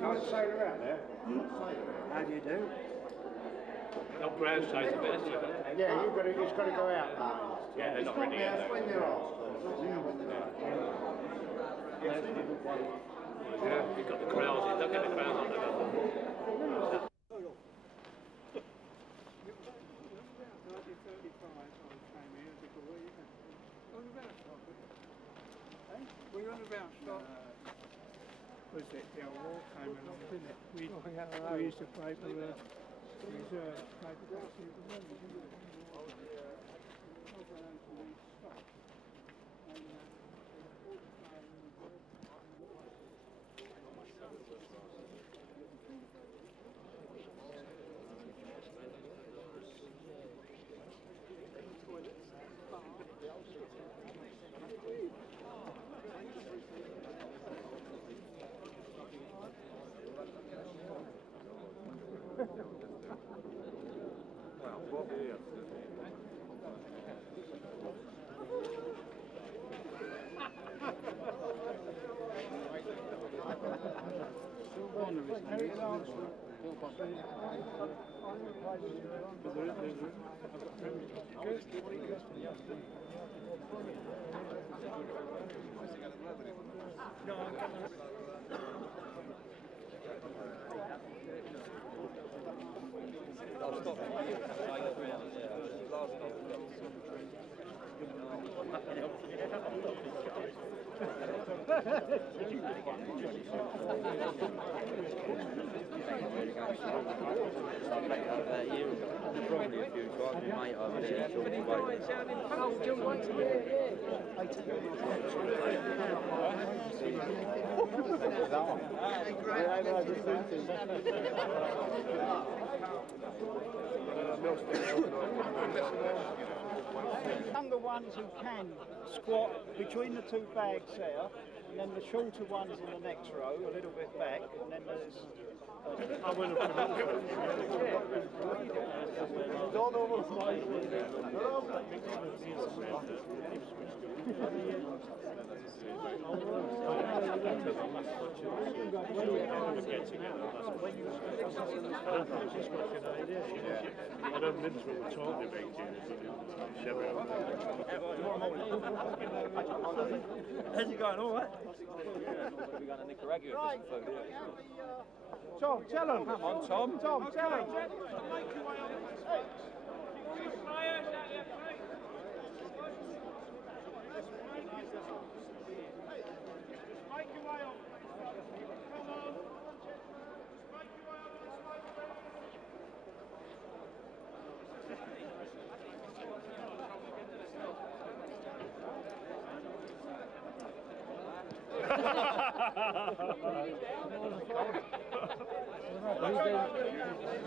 Nice sail around there. How do you do? Not brown size of it. Yeah, it's got to go out. Yeah, they're not ready yet. When they're off. Yeah, you've got the crowds in. Don't get the crowds on them. Were you on about stock? Was it the old war came along, didn't it? We used to play for the reserve, play for the Probably a few times, my mate over there. Younger ones who can squat between the two bags there, and then the shorter ones in the next row, a little bit back, and then there's... How's it going, all right? Right. Tom, tell him. Come on, Tom. Tom, tell him.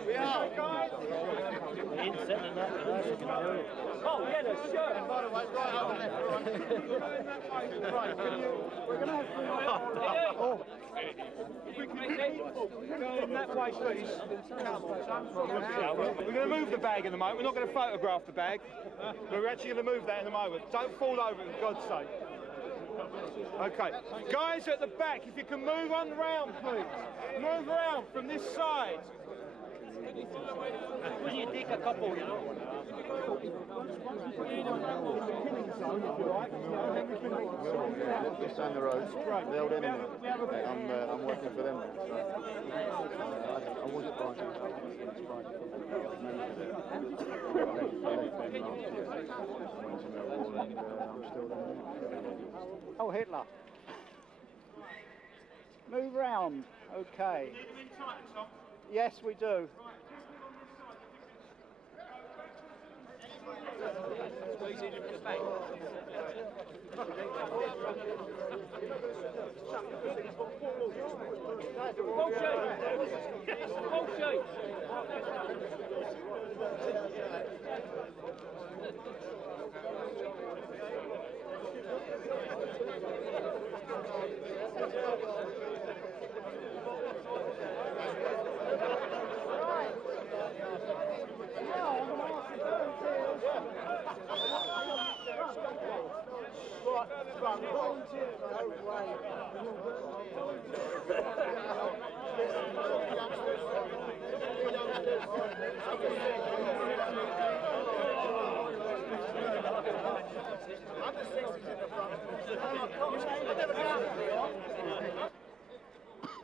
We are. Oh, yeah, the shirt. And by the way, right over there. Right, can you... We're going to have to... If we can go in that way, please. We're going to move the bag in the moment. We're not going to photograph the bag. We're actually going to move that in a moment. Don't fall over it, for God's sake. Okay, guys at the back, if you can move on round, please. Move around from this side. Will you dig a couple, you know? Just down the road, the old enemy. I'm working for them now, so I was surprised. I'm still there. Oh, Hitler. Move round. Okay. Yes, we do.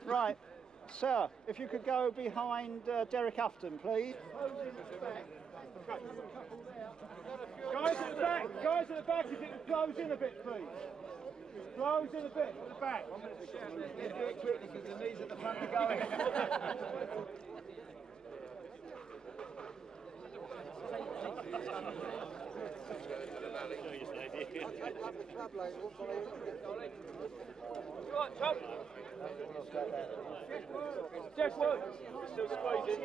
Right, sir, if you could go behind Derek Upton, please. Guys at the back, if you can close in a bit, please. Close in a bit at the back. Do it quickly because the knees at the front are going. Jeff Wood. Still squeezing.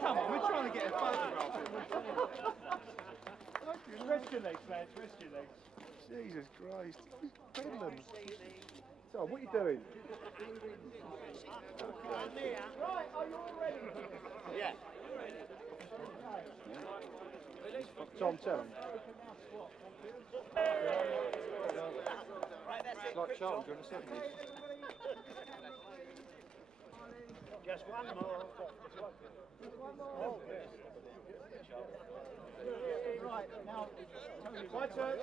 Come on, we're trying to get a photograph. Rest your legs, lads, rest your legs. Jesus Christ. Bedlam. So, what are you doing? Right, are you all ready? Yeah. Tom, tell him. Like Charlton during the 70s. Just one more. Right, now, Tony. My turn.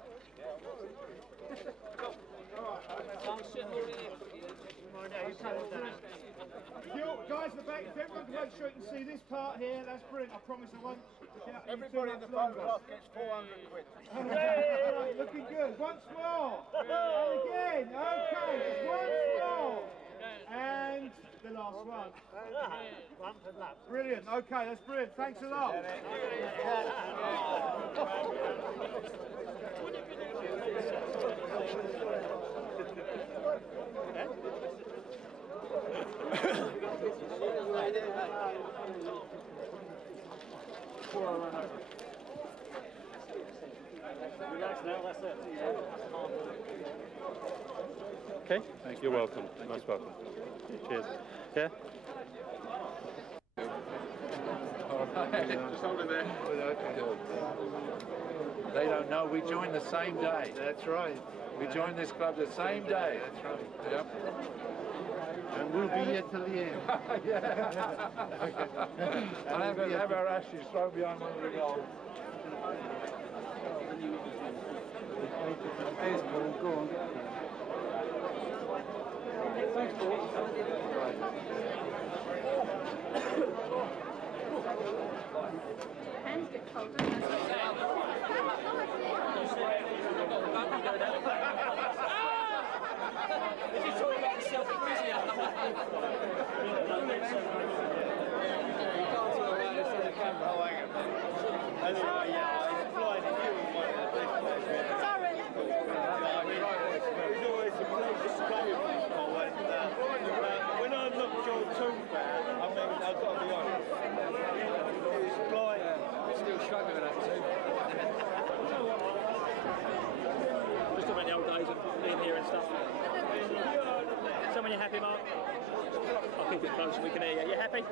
You guys in the back, if everyone can make sure you can see this part here, that's brilliant. I promise I won't. Everybody in the photograph gets 400 quid. Right, looking good. Once more. And again. Okay, just once more. And the last one. Brilliant. Okay, that's brilliant. Thanks a lot. Relax now, that's it. Okay, you're welcome. Most welcome. Cheers. Yeah? Just hold it there. They don't know we joined the same day. That's right. We joined this club the same day. That's right. Yep. And we'll be here till the end. I'll have our ashes thrown behind one of the goals. There's Paul, go on. Thanks, Paul. Hands get cold, don't they? When I knocked your tooth out, I mean, I've got to be honest. It was blind. Still struggling with that too. Just talking about the old days of being here and stuff. So when you're happy, Mark? I'll keep it close so we can hear you. You happy?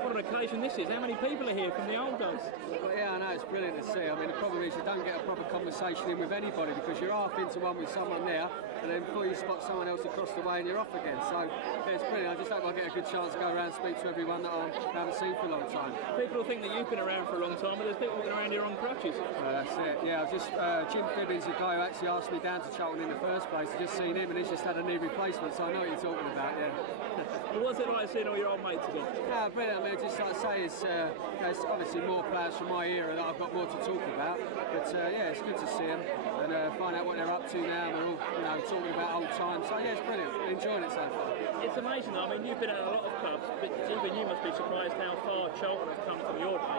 What an occasion this is. How many people are here from the old days? Well, yeah, I know, it's brilliant to see. I mean, the problem is you don't get a proper conversation in with anybody because you're half into one with someone there and then before you spot someone else across the way and you're off again. So, yeah, it's brilliant. I just hope I get a good chance to go around and speak to everyone that I haven't seen for a long time. People will think that you've been around for a long time, but there's people walking around here on crutches. Well, that's it. Yeah, I've just Jim Fibbins, the guy who actually asked me down to Charlton in the first place. I've just seen him and he's just had a knee replacement, so I know what you're talking about, yeah. Well, what's it like seeing all your old mates again? Yeah, brilliant. I mean, just like I say, it's obviously more players from my era that I've got more to talk about. But yeah, it's good to see them and find out what they're up to now. We're all, talking about old times. So yeah, it's brilliant. Enjoying it so far. It's amazing though. I mean, you've been at a lot of clubs, but even you must be surprised how far Charlton have come from your day.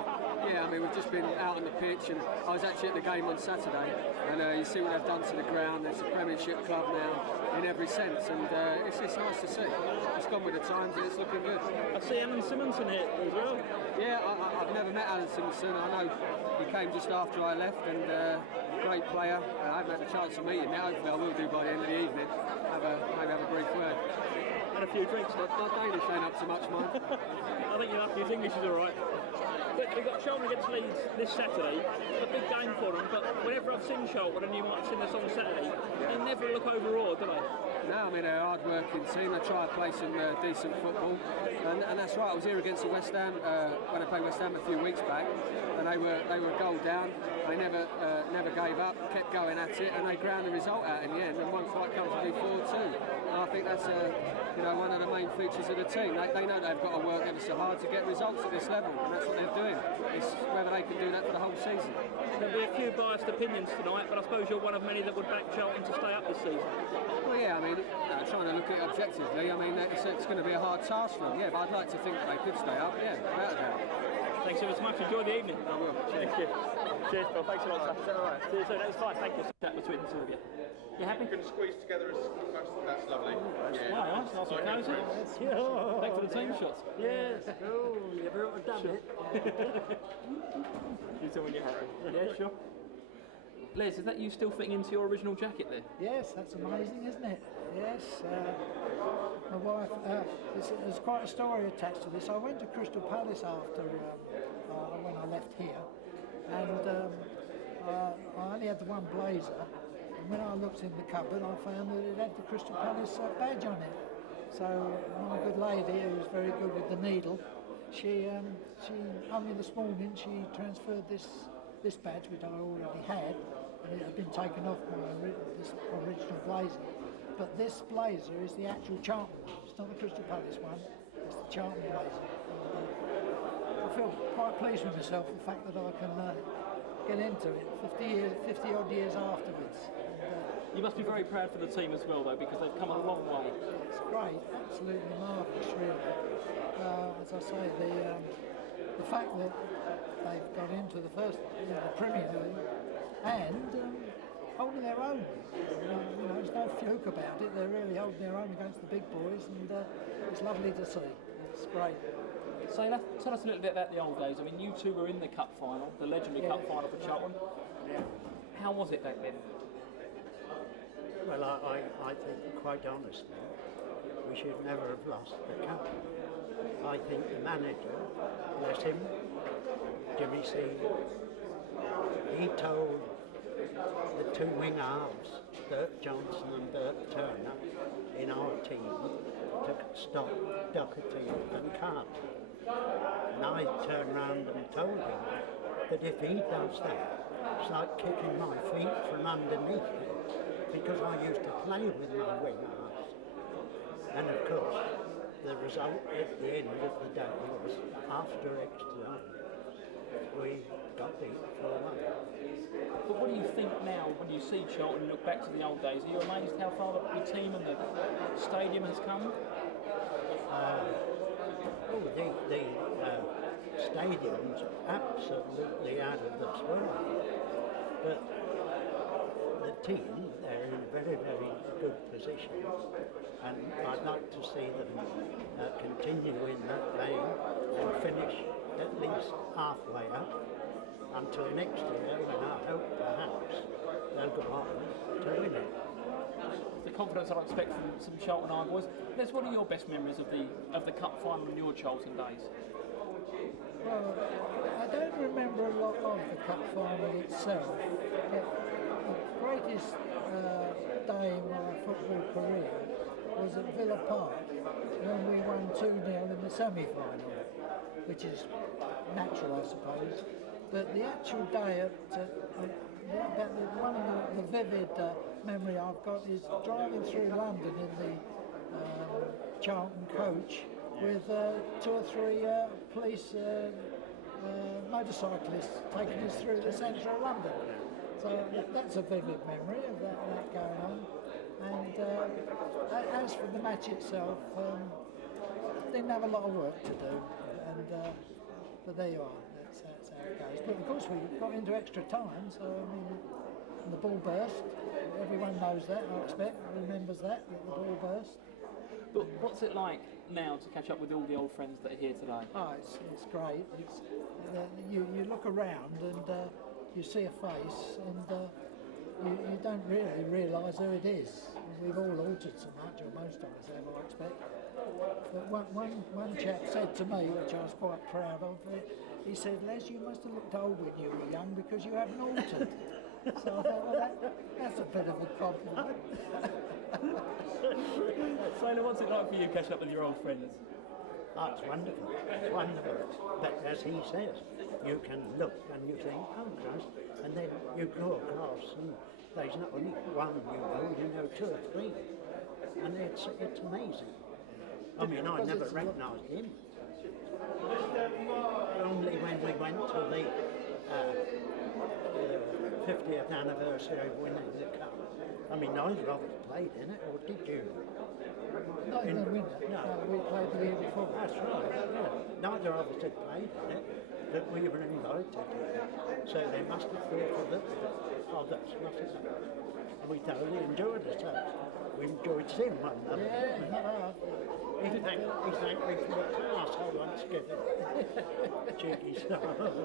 Yeah, I mean, we've just been out on the pitch, and I was actually at the game on Saturday, and you see what they've done to the ground. It's a Premiership club now in every sense, and it's nice to see. It's gone with the times, and it's looking good. I see Alan Simonson here as well. Yeah, I've never met Alan Simonson. I know he came just after I left, and great player. I haven't had a chance to meet him now. Hopefully I will do by the end of the evening. Maybe have a brief word. And a few drinks. Not Danish ain't up to much, mine. I think you're lucky. His English is all right. But we've got Charlton against Leeds this Saturday. It's a big game for them, but whenever I've seen Charlton, and you might have seen this on Saturday, they never look overawed, do they? No, I mean they're a hard-working team. They try to play some decent football, and that's right. I was here against the West Ham when I played West Ham a few weeks back, and they were a goal down. They never gave up, kept going at it, and they ground the result out in the end. And won quite comfortably 4-2. And I think that's one of the main features of the team. They know they've got to work ever so hard to get results at this level, and that's what they're doing. It's whether they can do that for the whole season. There'll be a few biased opinions tonight, but I suppose you're one of many that would back Charlton to stay up this season. Well, yeah, I mean, trying to look at it objectively, I mean, it's going to be a hard task for them, yeah, but I'd like to think that they could stay up, yeah, without a doubt. Thanks ever so much. Enjoy the evening. I will. Thank you. Cheers, Phil. Thanks a lot, sir. Is that all right? See you soon. That's fine. Thank you. Chat between the two of you. You happy? Can squeeze together as much. That's lovely. Wow, nice and cosy. Back to the team shots. Yes. Oh, you ever done it? You tell when you're happy. Yeah, sure. Les, is that you still fitting into your original jacket there? Yes, that's amazing, isn't it? Yes. My wife, there's quite a story attached to this. I went to Crystal Palace after when I left here, and I only had the one blazer. And when I looked in the cupboard, I found that it had the Crystal Palace badge on it. So my good lady, who was very good with the needle, she only this morning she transferred this badge, which I already had, and it had been taken off this original blazer. But this blazer is the actual Charlton. It's not the Crystal Palace one. It's the Charlton blazer. And, I feel quite pleased with myself, the fact that I can get into it 50 odd years afterwards. And, you must be very proud for the team as well, though, because they've come a long way. It's great, absolutely marvellous, really. As I say, the fact that they've got into the first, the Premier League, and holding their own. There's no fluke about it. They're really holding their own against the big boys, and it's lovely to see. It's great. So tell us a little bit about the old days. I mean, you two were in the cup final, the legendary cup final for Charlton. How was it back then? Well, I think, quite honestly, we should never have lost the cup. I think the manager, bless him, Jimmy C, he told the two wing halves, Dirk Johnson and Dirk Turner, in our team to stop Doherty and Carter. And I turned round and told him that if he does that, it's like kicking my feet from underneath me, because I used to play with my wing halves. And of course, the result at the end of the day was, after extra time, we got beat 4-1. But what do you think now when you see Charlton and look back to the old days? Are you amazed how far the team and the stadium has come? The stadium's absolutely out of this world. But the team, they're in a very, very good position. And I'd like to see them continue in that vein and finish at least halfway up until next year, when I hope perhaps they'll go on to win it. The confidence I expect from some Charlton Iron boys. Les, what are your best memories of the cup final in your Charlton days? Well, I don't remember a lot of the cup final itself, but the greatest day in my football career was at Villa Park when we won 2-0 in the semi-final, which is natural, I suppose. But the actual day one of the vivid memory I've got is driving through London in the Charlton coach with 2 or 3 police motorcyclists taking us through the centre of London. So that's a vivid memory of that going on. And as for the match itself, didn't have a lot of work to do, but there you are. That's how it goes. But of course we got into extra time, so I mean, the ball burst. Everyone knows that, I expect, remembers that the ball burst. But what's it like now to catch up with all the old friends that are here today? Oh, it's great. You look around and you see a face, and you don't really realise who it is. We've all altered so much, or most of us have, I expect. But one chap said to me, which I was quite proud of, he said, Les, you must have looked old when you were young because you haven't altered. So I thought, well, that's a bit of a compliment. Sailor, what's it like for you catching up with your old friends? Oh, it's wonderful. It's wonderful. But as he says, you can look and you think, oh, Christ, and then you go across and there's not only one you know, two or three. And it's amazing. I mean, I never recognised him. Only when we went to the 50th anniversary of winning the cup. I mean, neither of us played in it, or did you? Not in the winter. No, we played the year before. That's right, yeah. Neither of us had played in it, but we were invited to it. So they must have thought of it. Oh, that's not it. And we thoroughly enjoyed ourselves. We enjoyed seeing one another. Yeah, He thanked me for the class I once gave him. Cheeky stuff.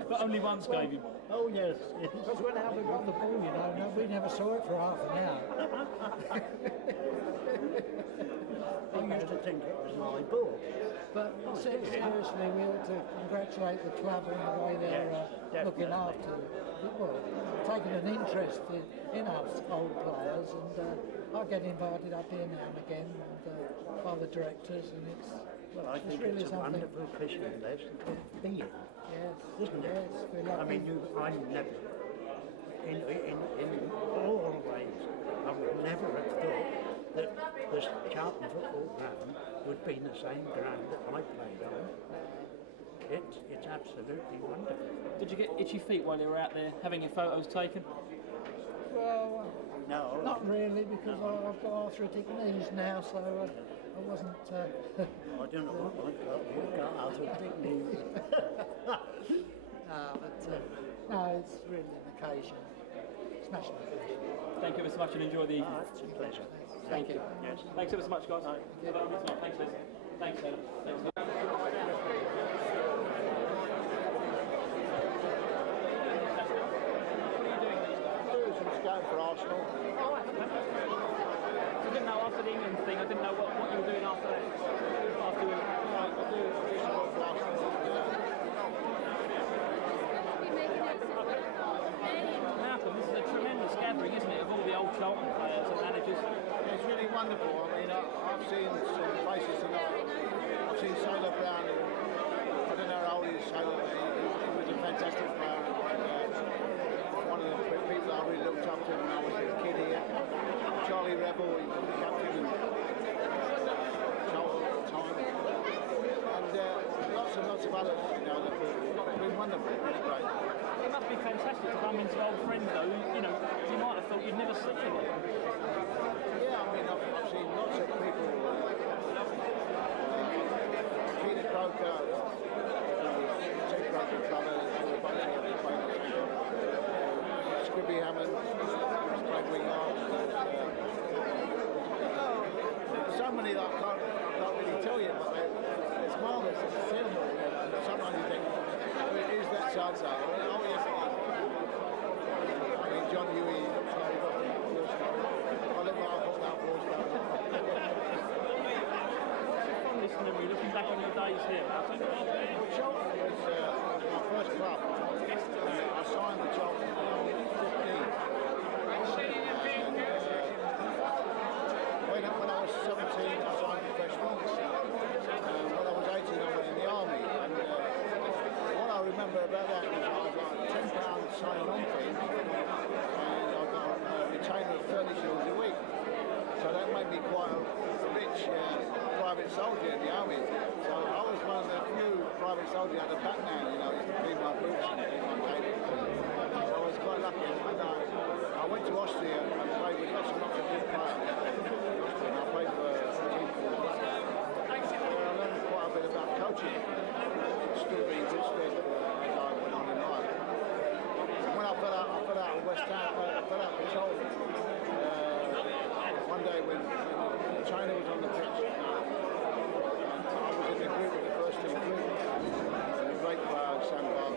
But only once gave him. Oh, yes. because when Albert got the ball, you know, we never saw it for half an hour. I used to think it was my ball. But seriously, we ought to congratulate the club on the way they're looking after people, taking an interest in us old players, and I get invited up here now and again by the directors, and I think really it's a something. wonderful fishing lesson to be in, Yes, isn't it? yes, we love I mean, I'm never, in all ways, I would never have thought that the Charlton football ground would be the same ground that I played on. It's absolutely wonderful. Did you get itchy feet while you were out there having your photos taken? Well, No, not really, because I've got arthritic knees now, so I wasn't. I don't know what I've got. You've got arthritic knees. No, it's really an occasion. Smashing occasion. Thank you ever so much and enjoy the evening. It's a pleasure. Thank you. Yes. Thanks ever so much, guys. Thanks, Liz. Thanks, Taylor. Thanks, Liz. Going for Arsenal. I didn't know after the England thing, I didn't know what you were doing after that. After you Malcolm, this is a tremendous gathering, isn't it, of all the old Charlton players and managers? It's really wonderful. I mean, I've seen some faces tonight. I've seen Sailor Brown. I don't know how old he is, Sailor, but he was a fantastic player. One of the people I really looked up to when I was a kid here. Charlie Rebel, he was the captain and Charlton at the time. And lots and lots of others, you know, that have been wonderful, really great. It must be fantastic to bump into old friends though, you know, you might have thought you'd never see them. Yeah, I mean, I've seen lots of people. Peter Croker, Tim Croker brothers, who were both here at Scribby Hammond, Greg Wingard. So many that I can't really tell you, but it's marvellous. It's cinema. Sometimes you think, is that so-and-so? Oh, yes, it is. I mean, John Huey looks like he's got a I look like I've got that four-star. Fondest memory, looking back on your days here, Malcolm. Charlton was my first club. I signed for Charlton when I was 15. When I was 17, I signed professional. When I was 18, I went in the army. And what I remember about that is I got £10 signing on fee, and I got a retainer of 30 shillings a week. So that made me quite a rich private soldier in the army. So I was one of the few private soldiers at the back now, you know, used to clean my boots and clean my table. So I was quite lucky. And I went to Austria and played with lots and lots of good players. And I played for a team called I learned quite a bit about coaching. Still being good stead as I went on in life. When I fell out of West Ham, I fell out with Charlton. One day when China was on the pitch, I was in the group with the first team group. The great player, Sam Barlow.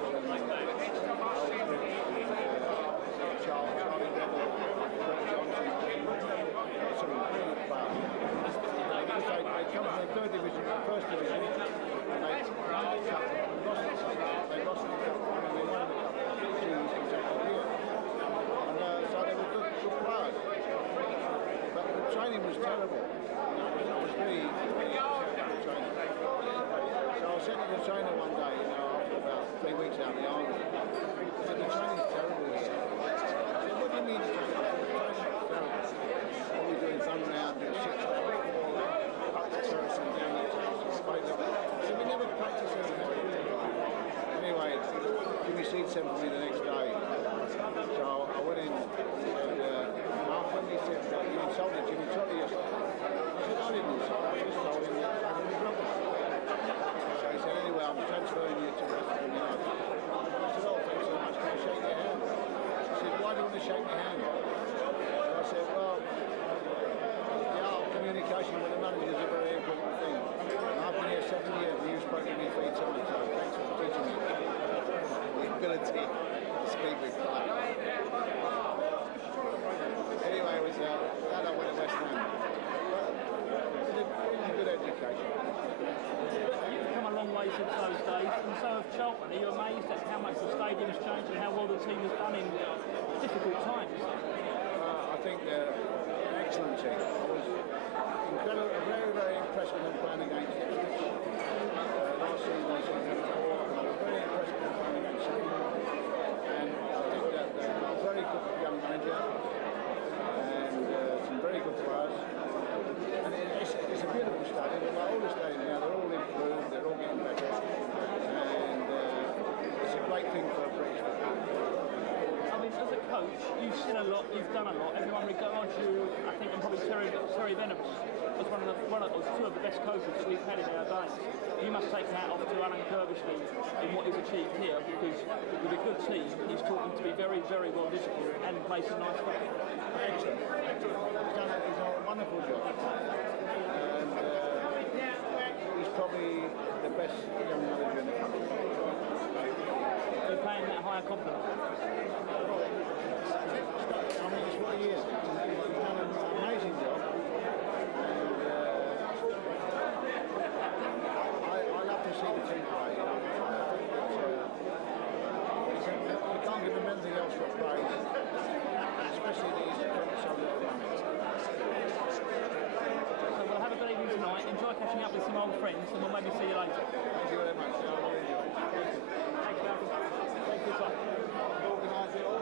training was terrible. I was really upset with the training. So I said to the trainer one day, after about 3 weeks out of the army, I said, the training's terrible here. I said, what do you mean the training's terrible? All we're doing is run around, do 6 practice and down the spike up. I said, we never practice anything. Anyway, Jimmy Seed sent for me the next day. So I went in and said, Mark, when he said, you insulted Jimmy Trotter yesterday. I said, I didn't insult him, I just told him that I was rubbish. So he said, anyway, I'm transferring you to West Ham United. I said, oh, thanks so much, can I shake your hand? He said, why do you want to shake my hand? And I said, well, the art of communication with the manager is a very important thing. I've been here 7 years and you've spoken to me 3 times, so thanks for teaching me the ability to speak with club. Anyway, it was that I went to West Ham. It was a good education. You've come a long way since those days, and so have Charlton. Are you amazed at how much the stadium's changed and how well the team has done in difficult times? I think they're an excellent team. I was incredibly, very, very impressed with them playing against Ipswich. Last season, I said before, I was very impressed with them playing against Charlton. And I think that they're a very good young manager and some very good players. And it's a beautiful stadium. Like all the stadiums now, they're all improved, they're all getting better. And it's a great thing for a British football. I mean, as a coach, you've seen a lot, you've done a lot. Everyone regards you, I think, and probably Terry Venables as one of two of the best coaches we've had in our days. You must take that off to Alan Kirbysley in what he's achieved here, because with a good team, he's taught them to be very, very well disciplined and play some nice football. Excellent. He's done a wonderful job. And he's probably the best young manager in the country. You're playing that higher compliment. I mean, it's what he is. He's done an amazing job. And I love to see the team play. I think that you can't give him anything else but praise, especially that he's got so little money. So we'll have a good evening tonight. Enjoy catching up with some old friends, and we'll maybe see you later. Thank you very much. I really enjoyed it. Thanks, Malcolm. Thank you, sir. Organised it all.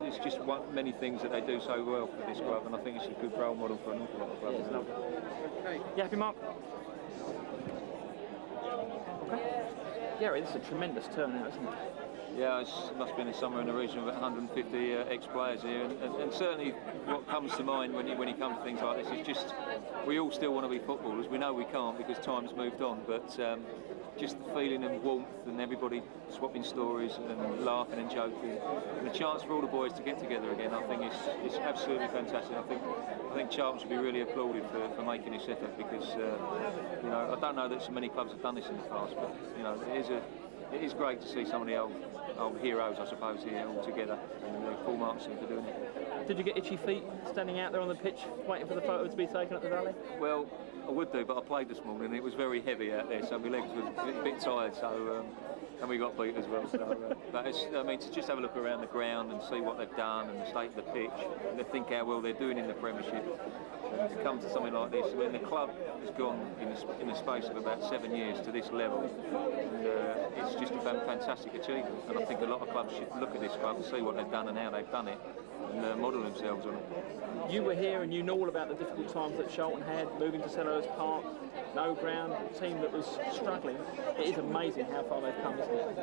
It's just many things that they do so well for this club, and I think it's a good role model for an awful lot of clubs. It's lovely. Okay. You happy, Mark? Okay. Gary, this is a tremendous turnout, isn't it? Yeah, it must have been somewhere in the region of 150 ex-players here, and certainly what comes to mind when you come to things like this is just we all still want to be footballers. We know we can't because time's moved on, but just the feeling and warmth and everybody swapping stories and laughing and joking, and the chance for all the boys to get together again, I think it's absolutely fantastic. I think Charlton should be really applauded for making this effort, because I don't know that so many clubs have done this in the past, but it is great to see some of the old heroes, I suppose, here all together, and Paul Martin for doing it. Did you get itchy feet standing out there on the pitch waiting for the photo to be taken at the Valley? Well, I would do, but I played this morning and it was very heavy out there, so my legs were a bit tired, so and we got beat as well. So, but to just have a look around the ground and see what they've done and the state of the pitch, and to think how well they're doing in the Premiership, and to come to something like this, when the club has gone in the space of about 7 years to this level, and, it's just a fantastic achievement. And I think a lot of clubs should look at this club and see what they've done and how they've done it, and model themselves on it. You were here and you know all about the difficult times that Charlton had, moving to Selhurst Park, no ground, team that was struggling. It is amazing how far they've come, isn't it?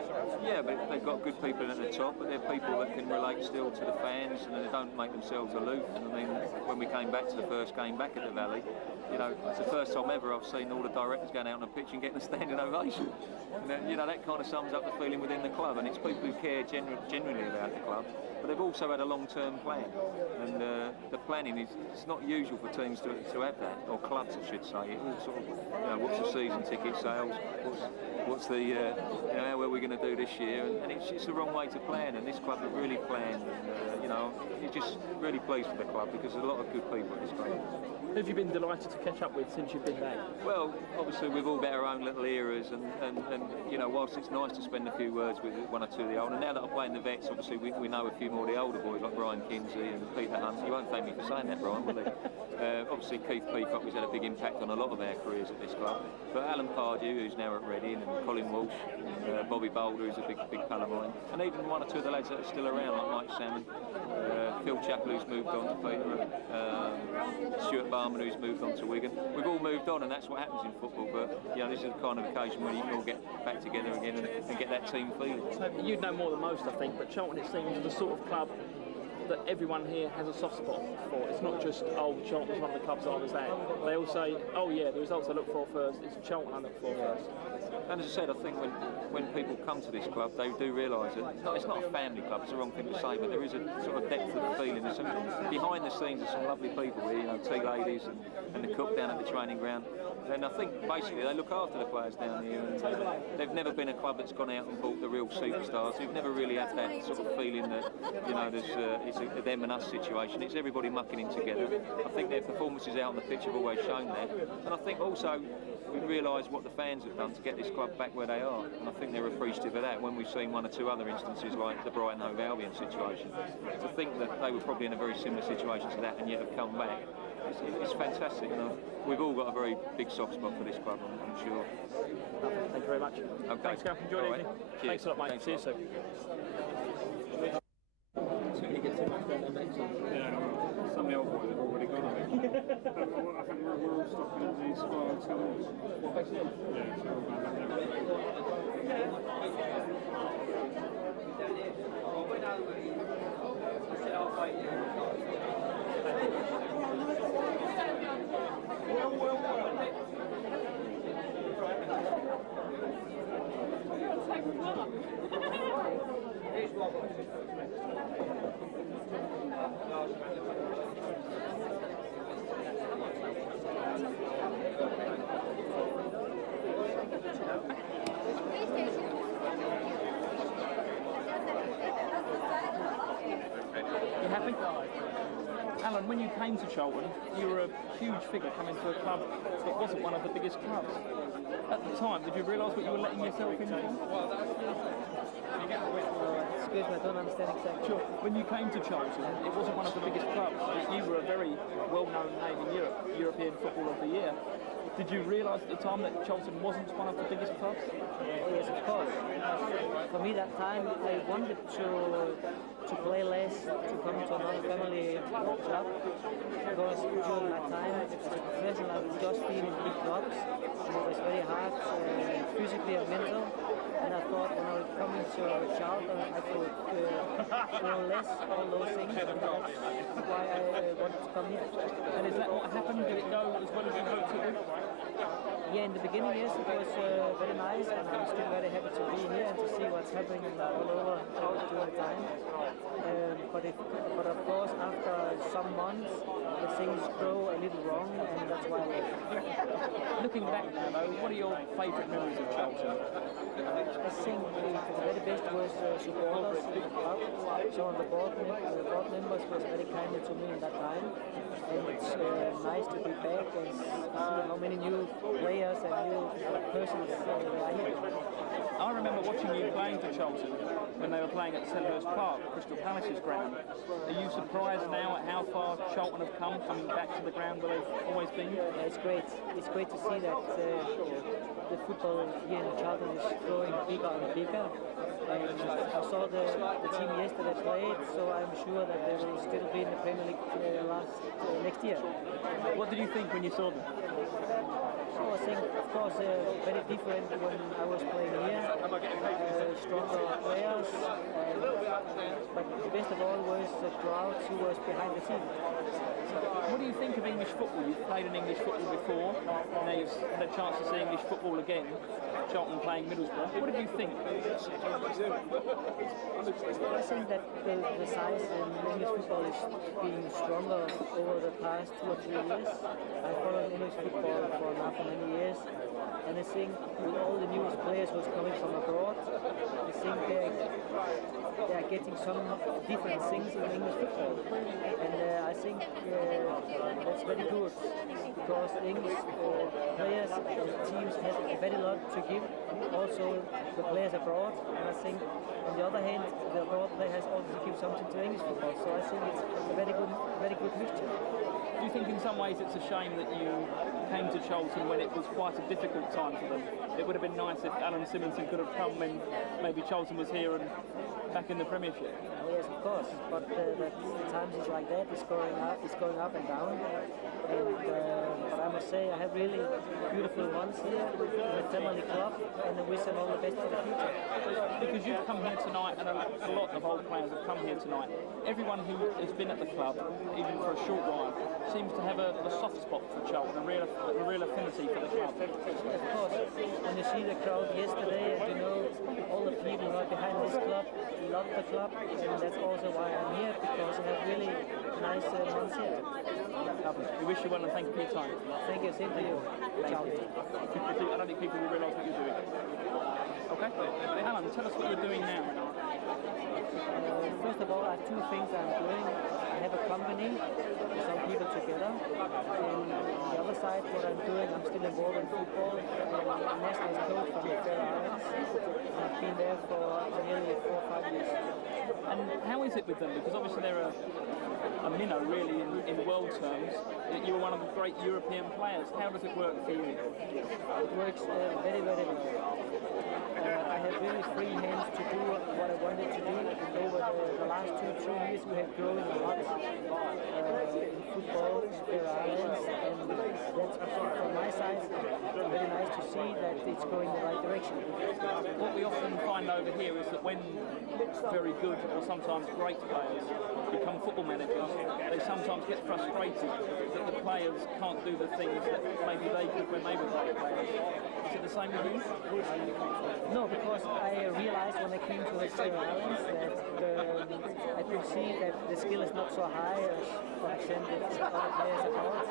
Yeah, but they've got good people at the top, but they're people that can relate still to the fans, and they don't make themselves aloof. I mean, when we came back to the first game back at the Valley, it's the first time ever I've seen all the directors going out on the pitch and getting a standing ovation. And, that kind of sums up the feeling within the club, and it's people who care genuinely about the club, but they've also had a long-term plan, and the planning it's not usual for teams to have that, or clubs I should say. It all sort of what's the season ticket sales, what's the how are we going to do this year, and it's the wrong way to plan, and this club have really planned, and you're just really pleased with the club because there's a lot of good people at this club. Who have you been delighted to catch up with since you've been back? Well, obviously we've all got our own little eras, and whilst it's nice to spend a few words with one or two of the older, now that I play in the vets, obviously we know a few more of the older boys like Brian Kinsey and Peter Hunt. You won't thank me for saying that, Brian, will you? Obviously Keith Peacock has had a big impact on a lot of our careers at this club, but Alan Pardew, who's now at Reading, and Colin Walsh, Bobby Boulder, who's a big pal of mine, and even one or two of the lads that are still around like Mike Salmon, Phil Chappell, who's moved on to Peterborough, Stuart Barman, who's moved on to Wigan. We've all moved on, and that's what happens in football, but this is the kind of occasion where you can all get back together again and get that team feeling. So you'd know more than most, I think, but Charlton, it seems, is the sort of club that everyone here has a soft spot for. It's not just, Charlton's one of the clubs I was at. They all say, the results I look for first, it's Charlton I look for first. And as I said, I think when people come to this club, they do realise that it's not a family club, it's the wrong thing to say, but there is a sort of depth of the feeling. There's some, behind the scenes, there's some lovely people here, tea ladies and the cook down at the training ground. And I think basically they look after the players down here, and they've never been a club that's gone out and bought the real superstars. We've never really had that sort of feeling that it's a them and us situation. It's everybody mucking in together. I think their performances out on the pitch have always shown that, and I think also we realise what the fans have done to get this club back where they are, and I think they're appreciative of that. When we've seen one or two other instances like the Brighton Hove Albion situation, to think that they were probably in a very similar situation to that and yet have come back, it's fantastic. We've all got a very big soft spot for this club, I'm sure. Thank you very much. Okay. Thanks, Gav. Enjoy the evening. Thanks a lot, mate. Thanks. See you soon. Some of the old boys have already gone, I think. I think we're all stopping at the squad towers. Yeah, so we're going back there. You happy? Alan, when you came to Charlton, you were a huge figure coming to a club that wasn't one of the biggest clubs. At the time, did you realise what you were letting yourself in for? Excuse me, I don't understand exactly. Sure. When you came to Charlton, it wasn't one of the biggest clubs. You were a very well-known name in Europe, European Football of the Year. Did you realise at the time that Charlton wasn't one of the biggest clubs? Yes, of course. For me that time, I wanted to play less, to come to another family club, because during that time, as a professional, I've just been in big clubs, and it was very hard, physically and mental. And I thought when I was coming to Charlton, I could do less all those things, and that's why I wanted to come here. And is that what happened? Did it go as well as you hoped it would? Yeah, in the beginning, yes, it was very nice, and I'm still very happy to be here and to see what's happening all over during the time. But of course, after some months, the things grow a little wrong, and that's why I left. Looking back now, though, what are your favourite memories of Charlton? I think the very best was supporters in the club. Some of the board members was very kind to me in that time, and it's nice to be back and see how many new players and new persons are here. I remember watching you playing for Charlton when they were playing at Selhurst Park, Crystal Palace's ground. Are you surprised now at how far Charlton have come, coming back to the ground where they've always been? Yeah, it's great. It's great to see that the football here in Charlton is growing bigger and bigger. And I saw the team yesterday played, so I'm sure that they will still be in the Premier League next year. What did you think when you saw them? So I think, of course, very different when I was playing here. Stronger players, but the best of all was the crowd who was behind the team. What do you think of English football? You've played in English football before, and now you've had a chance to see English football again, Charlton playing Middlesbrough. What did you think? I think that the size in English football is being stronger over the past 2 or 3 years. I followed English football for many years, and I think with all the newest players who's coming from abroad, I think they are getting some different things in English football, and I think that's very good because English players and teams have a very lot to give. Also, the players abroad, and I think on the other hand, the abroad player has also to give something to English football. So I think it's a very good mixture. Do you think in some ways it's a shame that you came to Charlton when it was quite a difficult time for them? It would have been nice if Alan Simonson could have come when maybe Charlton was here and back in the Premiership. Oh, yes, of course, but the times is like that. It's going up and down. And but I must say I have really beautiful ones here, a family club, and I wish them all the best for the future. Because you've come here tonight, and a lot of old players have come here tonight. Everyone who has been at the club, even for a short while, seems to have a soft spot for Charlton, a real affinity for the club. Of course, when you see the crowd yesterday, and you know all the people who are behind this club love the club, and that's also why I'm here, because I have really nice months here. Lovely. We wish you well and thank you for your time. Thank you, same to you. Ciao. I don't think people will realise what you're doing. Okay. Alan, tell us what you're doing now. First of all, I have 2 things I'm doing. I have a company with some people together, and the other side, what I'm doing, I'm still involved in football. I'm national coach from the Faroe Islands. I've been there for nearly 4 or 5 years. And how is it with them? Because obviously they're a minnow, really, in world terms. You were one of the great European players. How does it work for you? It works very, very well. I have really free hands to do what I wanted to do. Over the last 2 or 3 years, we have grown a lot in football, Faroe Islands, and that's from my side very nice to see that it's going in the right direction. What we often find over here is that when very good or sometimes great players become football managers, they sometimes get frustrated that the players can't do the things that maybe they could when they were great players. Is it the same with you? No, because I realized when I came to the Faroe Islands that I could see that the skill is not so high as, for example, other players abroad.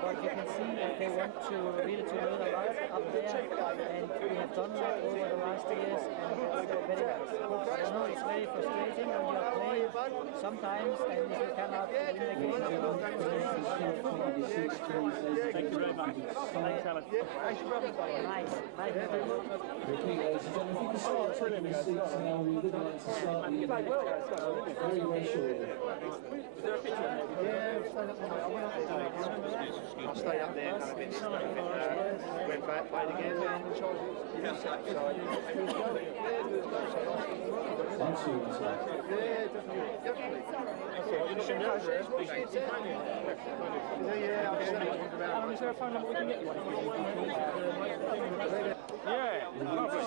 But you can see that they want to really learn a lot up there, and we have done that over the last years, and that's very nice. I know it's very frustrating when you are playing sometimes, and if you cannot win the game. Thank you very much. Thanks, Alan. Nice. Okay, ladies and gentlemen, if you can start taking your seats now, we would like to start the very, very shortly. I stayed up there, done a bit of stuff, went back, played again. I'm sure you say. Alan, is there a phone number we can get you on? Yeah, lovely.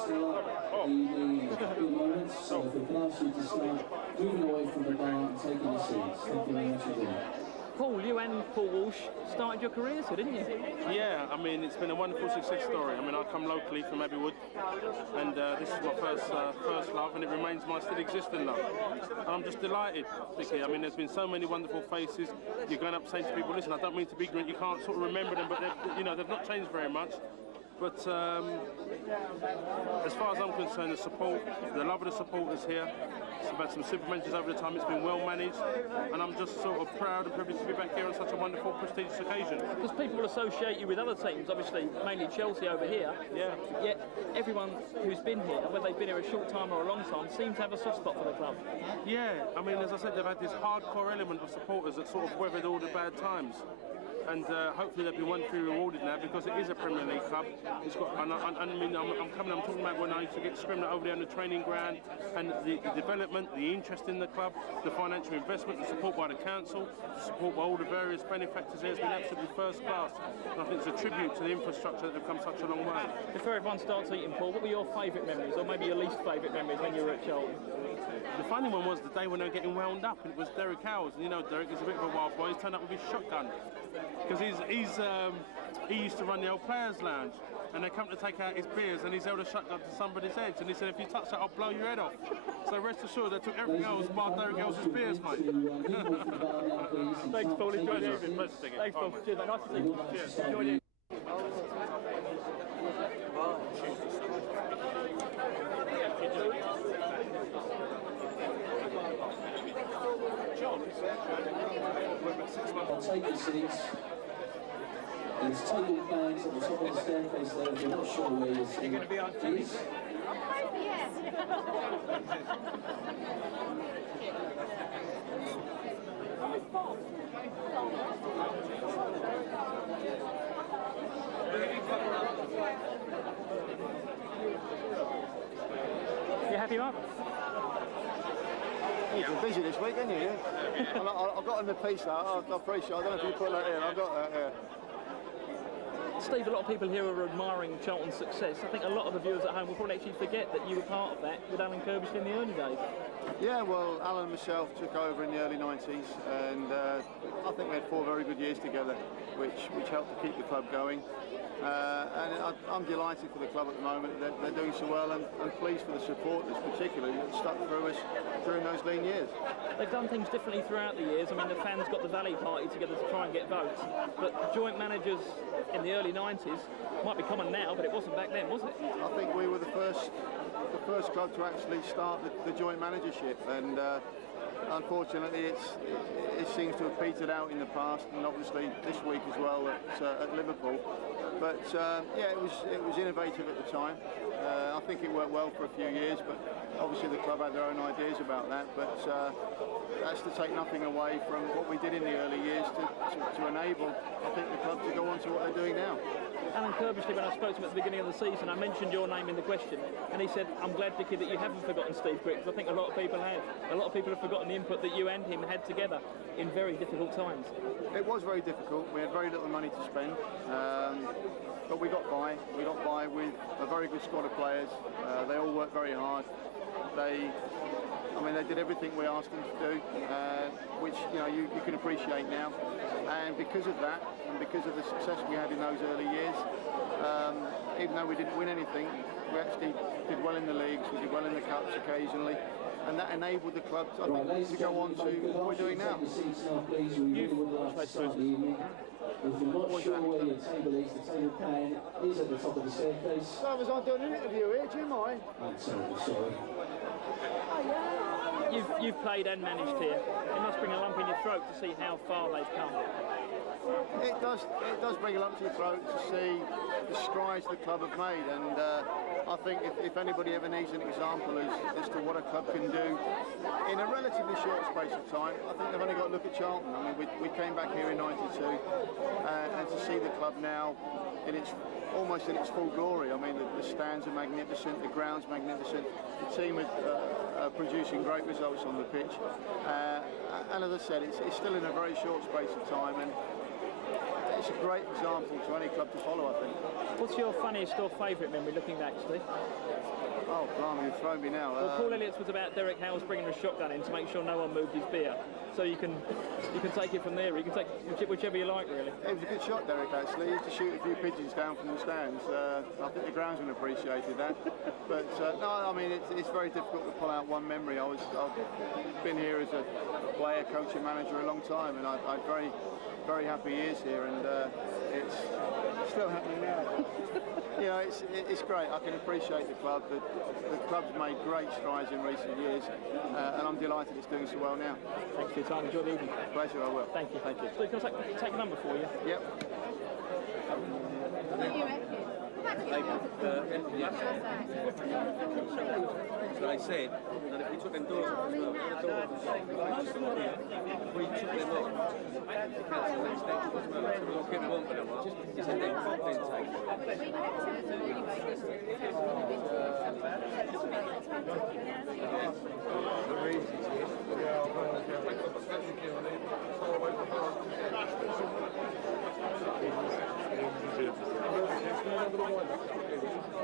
Good moments, so if we can ask you to start moving away from the bar and taking your seats. Thank you very much indeed. Paul, you and Paul Walsh started your careers here, didn't you? Yeah, I mean, it's been a wonderful success story. I mean, I come locally from Abbeywood, and this is my first love, and it remains my still existing love. And I'm just delighted, Vicky. I mean, there's been so many wonderful faces. You're going up saying to people, listen, I don't mean to be ignorant, you can't sort of remember them, but they've not changed very much. But as far as I'm concerned, the love of the supporters here, we've had some super managers over the time, it's been well managed, and I'm just sort of proud and privileged to be back here on such a wonderful, prestigious occasion. Because people associate you with other teams, obviously mainly Chelsea over here, yet everyone who's been here, whether they've been here a short time or a long time, seems to have a soft spot for the club. Yeah, I mean, as I said, they've had this hardcore element of supporters that sort of weathered all the bad times. And hopefully they'll be wonderfully rewarded now, because it is a Premier League club. It's got, I'm talking about when I used to get screamed over there on the training ground, and the development, the interest in the club, the financial investment, the support by the council, the support by all the various benefactors there has been absolutely first class. And I think it's a tribute to the infrastructure that have come such a long way. Before everyone starts eating, Paul, what were your favourite memories, or maybe your least favourite memories when you were at Charlton? The funny one was the day when they were getting wound up, and it was Derek Howes. And you know, Derek is a bit of a wild boy. He's turned up with his shotgun. because he used to run the old players' lounge, and they come to take out his beers, and he's held a shotgun to somebody's head, and he said, if you touch that, I'll blow your head off. So rest assured, they took everything else, bar Derek Ellis' beers, mate. Thanks, Paul. Enjoy the evening. Thanks, Paul. Cheers, mate. Nice to see you. Cheers. Enjoy the Take your seats. There's table bags at the top of the staircase there if you're not sure where your seat is. You happy, Mark? You've been busy this week, haven't you? I've got in the piece now. I appreciate. I don't know if you put that in. I've got that. Yeah. Steve, a lot of people here are admiring Charlton's success. I think a lot of the viewers at home will probably actually forget that you were part of that with Alan Kirbishley in the early days. Yeah, well, Alan and myself took over in the early 90s, and I think we had 4 very good years together, which helped to keep the club going. And I'm delighted for the club at the moment. They're doing so well, and pleased for the supporters, particularly, that stuck through us during those lean years. They've done things differently throughout the years. I mean, the fans got the Valley Party together to try and get votes, but joint managers in the early 90s might be common now, but it wasn't back then, was it? I think we were the first club to actually start the joint managership, and unfortunately it seems to have petered out in the past, and obviously this week as well at Liverpool. But yeah, it was innovative at the time. I think it worked well for a few years, but obviously the club had their own ideas about that. But that's to take nothing away from what we did in the early years to enable, I think, the club to go on to what they're doing now. Alan Kirbishley, when I spoke to him at the beginning of the season, I mentioned your name in the question, and he said, I'm glad, Dickie, that you haven't forgotten Steve Crick, because I think a lot of people have. A lot of people have forgotten the input that you and him had together in very difficult times. It was very difficult. We had very little money to spend, but we got by. We got by with a very good squad of players. They all worked very hard. They did everything we asked them to do, which you can appreciate now. And because of that, and because of the success we had in those early years, even though we didn't win anything, we actually did well in the leagues. We did well in the cups occasionally, and that enabled the club to go on to what we're doing now. If you're not sure where your table is, the table plan is at the top of the staircase. Brothers, I'm doing an interview here, do you mind? I'm terribly sorry. You've played and managed here. It must bring a lump in your throat to see how far they've come. It does bring a lump to your throat to see the strides the club have made, and I think if anybody ever needs an example as to what a club can do in a relatively short space of time, I think they've only got to look at Charlton. I mean, we came back here in '92, and to see the club now almost in its full glory. I mean, the stands are magnificent, the ground's magnificent, the team are producing great results on the pitch, and as I said, it's still in a very short space of time, and it's a great example to any club to follow, I think. What's your funniest or favourite memory looking back, Steve? Oh, blimey, you've thrown me now. Well, Paul Elliott's was about Derek Howells bringing a shotgun in to make sure no one moved his beer. So you can take it from there. You can take whichever you like, really. It was a good shot, Derek, actually. He used to shoot a few pigeons down from the stands. I think the groundsman appreciated that. But no, I mean, it's very difficult to pull out one memory. I've been here as a player, coach and manager a long time, and I've had very, very happy years here, and it's still happening now. It's great. I can appreciate the club. The club's made great strides in recent years, and I'm delighted it's doing so well now. Thanks for your time. Enjoy the evening. Pleasure, I will. Thank you. So can I take a number for you? Yep. So they said that if we took them doors off as well, we took them off, the council next step as well, so we'll keep one for them. It's a net crop intake.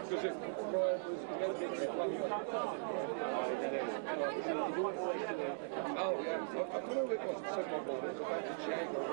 Because if Brian was going to be oh yeah, I don't know what it was, it said my board, it was about to check or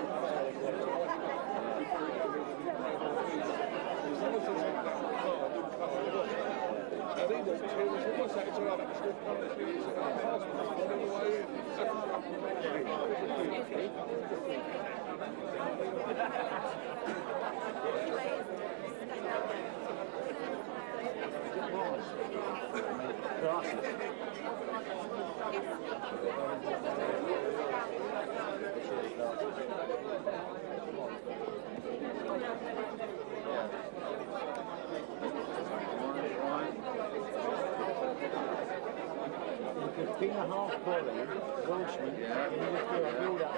Being a half volley, Welshman, you just do a build up.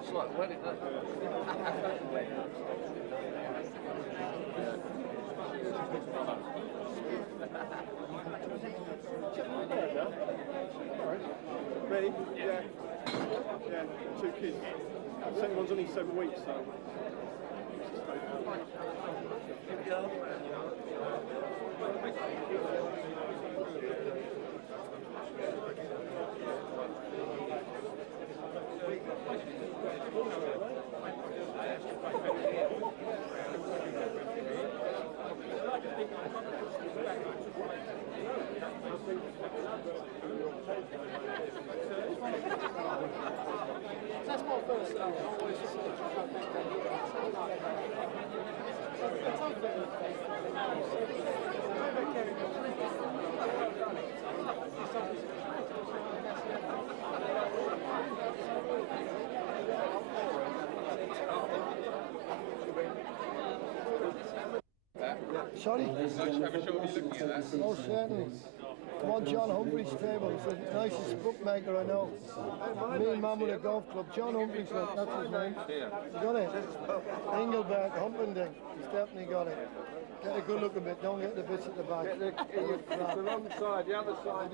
It's like wedding, isn't Ready? Yeah. Yeah, 2 kids. The second one's only 7 weeks, so. That's my first always Sorry? Oh, certainly. Come on, John Humphrey's table. He's the nicest bookmaker I know. Me and Mum with a golf club. John Humphrey's, that's his name. You got it? Engelbert, Humpending. He's definitely got it. Get a good look at it. Don't get the bits at the back. It's the wrong side, the other side.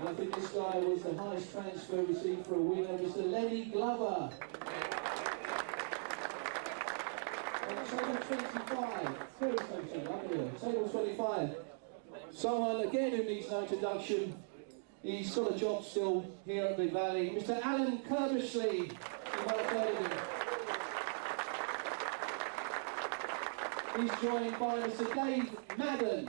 I think this guy was the highest transfer received for a winner, Mr. Lenny Glover. Table 25, table 25. Someone again who needs no introduction. He's got a job still here at the Valley. Mr. Alan Kirbishley. You might have heard of him. He's joined by Mr. Dave Madden.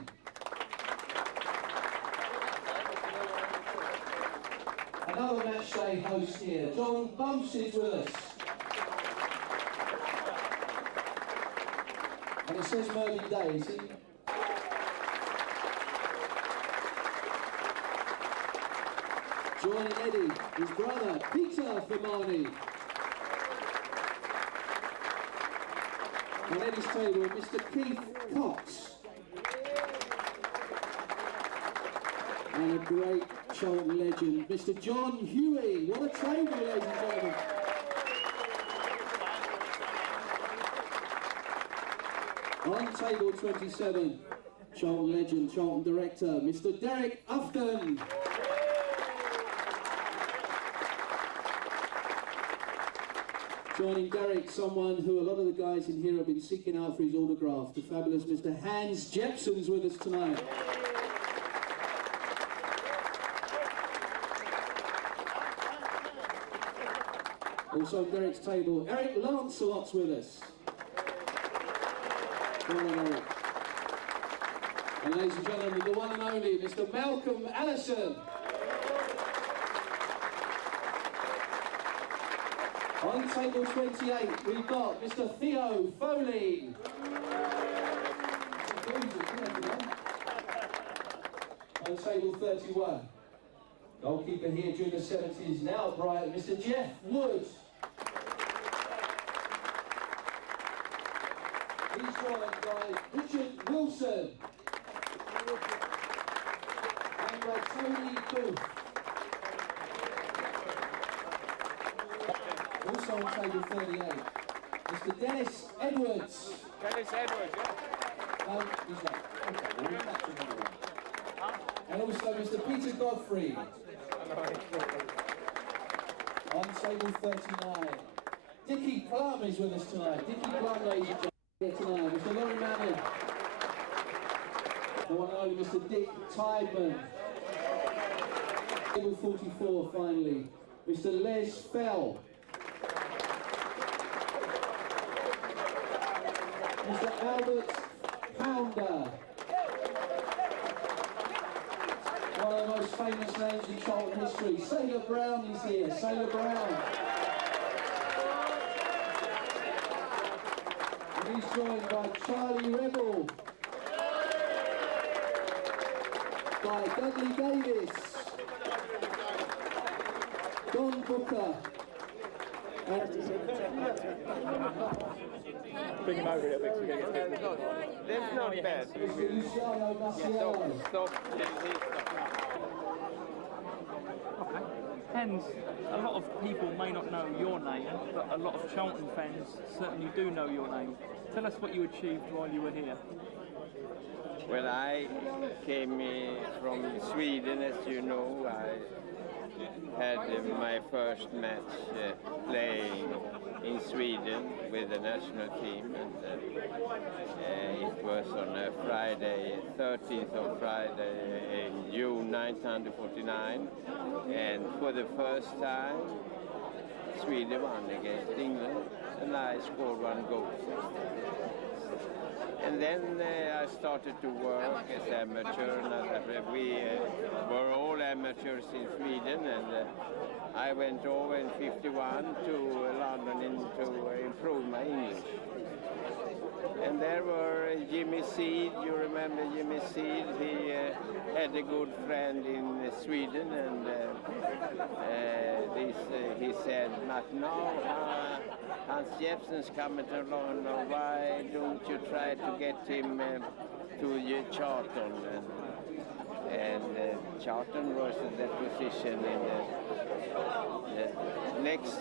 Another match day host here. John Bumstead's with us. And it says Mervyn Day, see? Joining Eddie, his brother, Peter Fermani. On Eddie's table, Mr. Keith Cox. And a great Charlton legend, Mr. John Huey. What a table, ladies and gentlemen. On table 27, Charlton legend, Charlton director, Mr. Derek Ufton. Joining Derek, someone who a lot of the guys in here have been seeking out for his autograph, the fabulous Mr. Hans Jepson's with us tonight. Also on Derek's table, Eric Lancelot's with us. Well done, Eric. And ladies and gentlemen, the one and only Mr. Malcolm Allison. On table 28, we've got Mr. Theo Foley. On table 31, goalkeeper here during the 70s, now at Brighton, Mr. Jeff Wood. He's joined by Richard Wilson. by Tony Booth. Also on table 38, Mr. Dennis Edwards. Dennis Edwards, yeah. No, he's not. Okay, we'll be back to another one. And also Mr. Peter Godfrey. On table 39. Dickie Plum is with us tonight. Dickie Plum, ladies and gentlemen, here tonight. Mr. Laurie Manning. The one and only Mr. Dick Tideman. Table 44, finally. Mr. Les Fell. Mr. Albert Pounder. One of the most famous names in Charlton history. Sailor Brown is here. Sailor Brown. And he's joined by Charlie Rebel. By Dudley Davis. Don Booker. Bring him over a little bit so we can get his That's not bad. Stop. And a lot of people may not know your name, but a lot of Charlton fans certainly do know your name. Tell us what you achieved while you were here. Well, I came from Sweden, as you know. I had my first match playing in Sweden with the national team, and it was on a Friday, 13th of Friday in June 1949, and for the first time Sweden won against England, and I scored 1 goal. And then I started to work as amateur, and we were all amateurs in Sweden, and I went over in 51 to London to improve my English. And there were Jimmy Seed, you remember Jimmy Seed? He had a good friend in Sweden, and he said, "But now Hans Jepsen's coming to London, why don't you try to get him to Charlton?" And Charlton was in that position in the next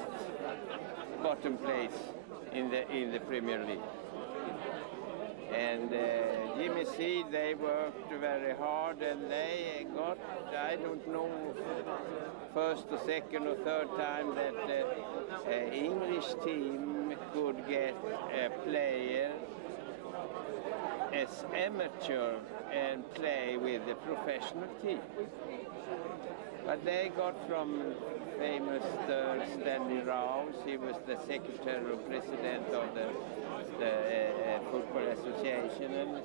bottom place in the Premier League. And Jimmy Seed, they worked very hard, and they got, I don't know, first or second or third time that English team could get a player as amateur and play with the professional team. But they got from famous Stanley Rouse, he was the secretary or president of the Football Association, and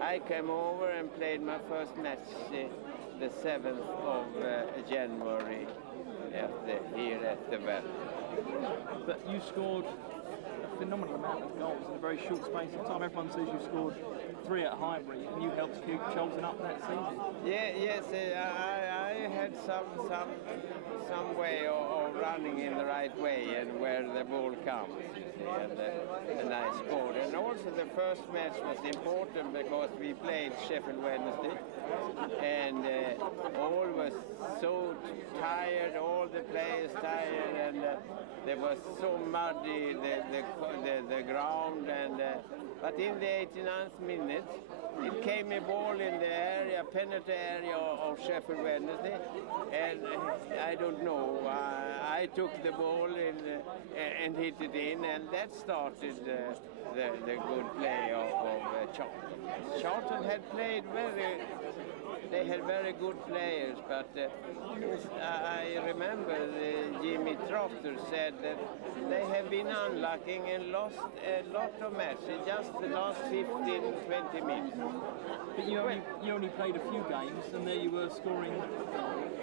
I came over and played my first match the 7th of January here at the Valley. But you scored a phenomenal amount of goals in a very short space of time. Everyone says you scored 3 at Highbury, and you helped keep Charlton up that season. Yes, I had some way of running in the right way and where the ball comes, and I scored. And also the first match was important because we played Sheffield Wednesday, and all was so tired, all the players tired, and there was so muddy the ground, and but in the 89th minute it came a ball in the area, penalty area of Sheffield Wednesday, and I don't know, I took the ball and hit it in, and that started the good play of Charlton. Charlton had played they had very good players, but I remember Jimmy Trotter said that they have been unlucky and lost a lot of matches, just the last 15-20 minutes. But you only played a few games, and there you were scoring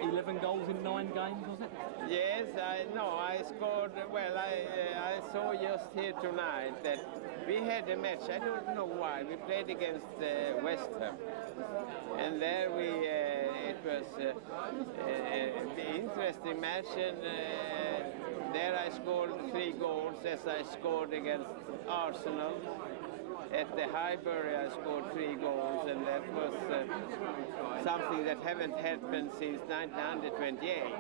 11 goals in 9 games, was it? Yes, I scored, well, I saw just here tonight that we had a match, I don't know why, we played against West Ham. And there it was an interesting match, and there I scored 3 goals as I scored against Arsenal. At the Highbury I scored 3 goals, and that was something that haven't happened since 1928.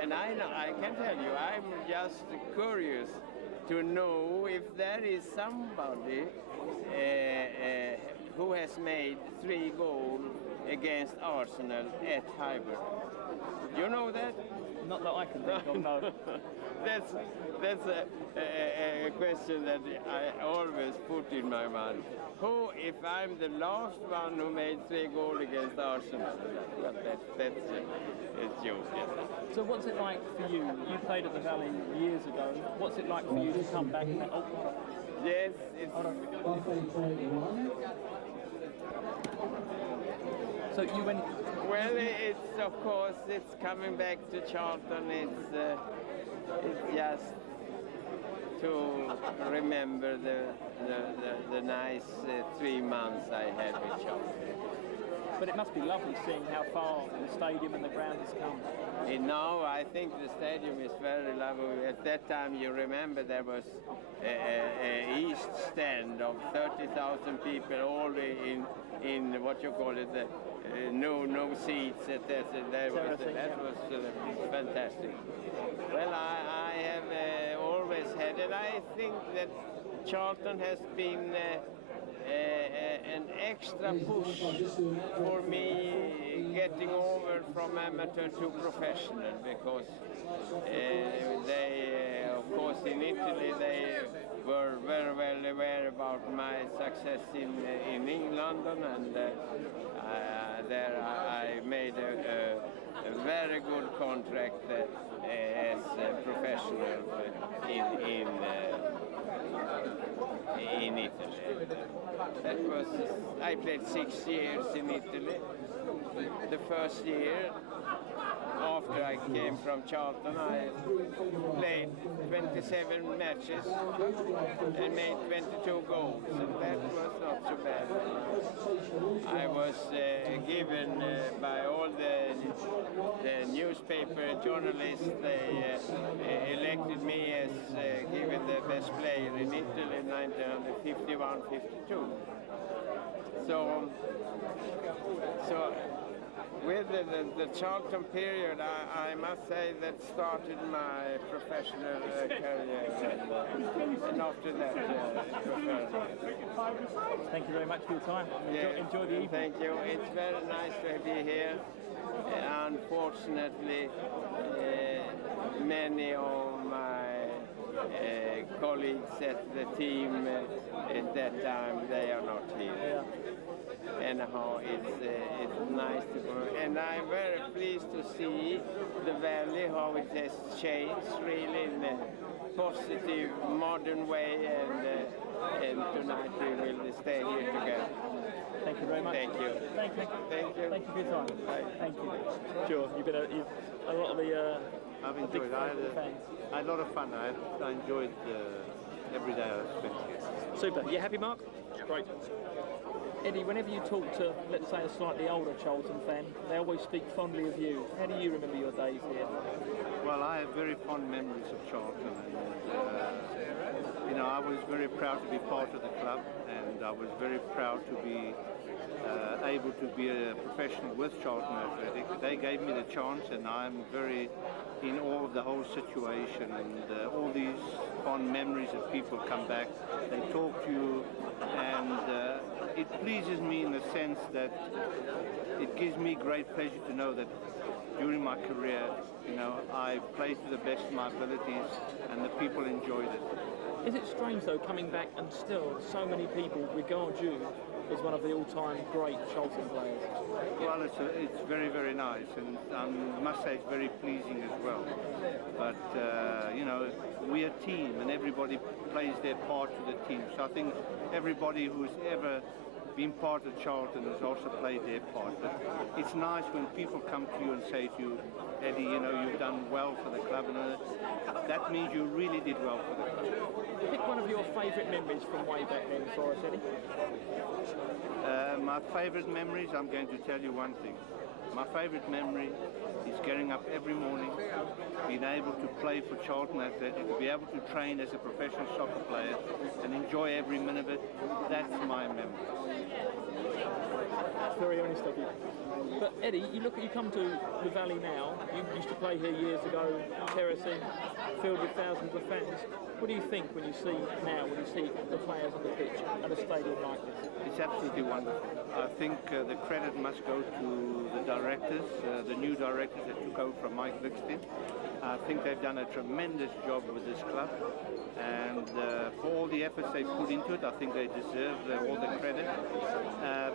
And I can tell you, I'm just curious to know if there is somebody who has made 3 goals against Arsenal at Highbury. Do you know that? Not that I can think of, no. That's a question that I always put in my mind. Who, if I'm the last one who made 3 goals against Arsenal? Well, that's a joke. Yes. So what's it like for you? You played at the Valley years ago. What's it like for you to come back and Yes, it's... So you went... Well, it's of course, it's coming back to Charlton. It's just to remember the nice 3 months I had with Charlton. But it must be lovely seeing how far the stadium and the ground has come. Now I think the stadium is very lovely. At that time, you remember there was a east stand of 30,000 people, all in what you call it, no seats. That was fantastic. Well, I have always had it. I think that Charlton has been an extra push for me getting over from amateur to professional, because they, of course, in Italy they were very well aware about my success in England, and there I made a very good contract as a professional in Italy. That was, I played 6 years in Italy. The first year, after I came from Charlton, I played 27 matches and made 22 goals, and that was not so bad. I was given by all the newspaper journalists, they elected me as given the best player in Italy in 1951-52. So with the Charlton period, I must say that started my professional career, and after that, professional. Thank you very much for your time. Enjoy the evening. Thank you. It's very nice to be here. Unfortunately, many of my colleagues at the team at that time, they are not here. Anyhow, it's nice to go, and I'm very pleased to see the Valley, how it has changed really in a positive, modern way, and tonight we will stay here together. Thank you very much. Thank you. Thank you. Thank you. Thank you for your time. Bye. Thank you. Sure, you've been a lot of the... I've enjoyed it. I had a lot of fun. I enjoyed every day I spent here. Super. You happy, Mark? Great. Eddie, whenever you talk to, let's say, a slightly older Charlton fan, they always speak fondly of you. How do you remember your days here? Well, I have very fond memories of Charlton, and you know, I was very proud to be part of the club, and I was very proud to be able to be a professional with Charlton Athletic. They gave me the chance, and I'm very in awe of the whole situation, and all these fond memories of people come back and talk to you, and it pleases me in the sense that it gives me great pleasure to know that during my career, you know, I played to the best of my abilities, and the people enjoyed it. Is it strange, though, coming back and still so many people regard you as one of the all-time great Charlton players? Well, it's very, very nice, and I must say it's very pleasing as well. But, you know, we're a team, and everybody plays their part to the team. So I think everybody who's ever been part of Charlton has also played their part. But it's nice when people come to you and say to you, Eddie, you know, you've done well for the club, and that means you really did well for the club. Pick one of your favourite memories from way back then for us, Eddie. My favourite memories, I'm going to tell you one thing. My favourite memory is getting up every morning, being able to play for Charlton Athletic, to be able to train as a professional soccer player and enjoy every minute of it. That's my memory. That's very honest of you. But Eddie, you come to the Valley now. You used to play here years ago, terracing, filled with thousands of fans. What do you think when you see the players on the pitch at a stadium like this? It's absolutely wonderful. I think the credit must go to the directors, the new directors that took over from Mike Lickstein. I think they've done a tremendous job with this club, and for all the efforts they've put into it, I think they deserve all the credit.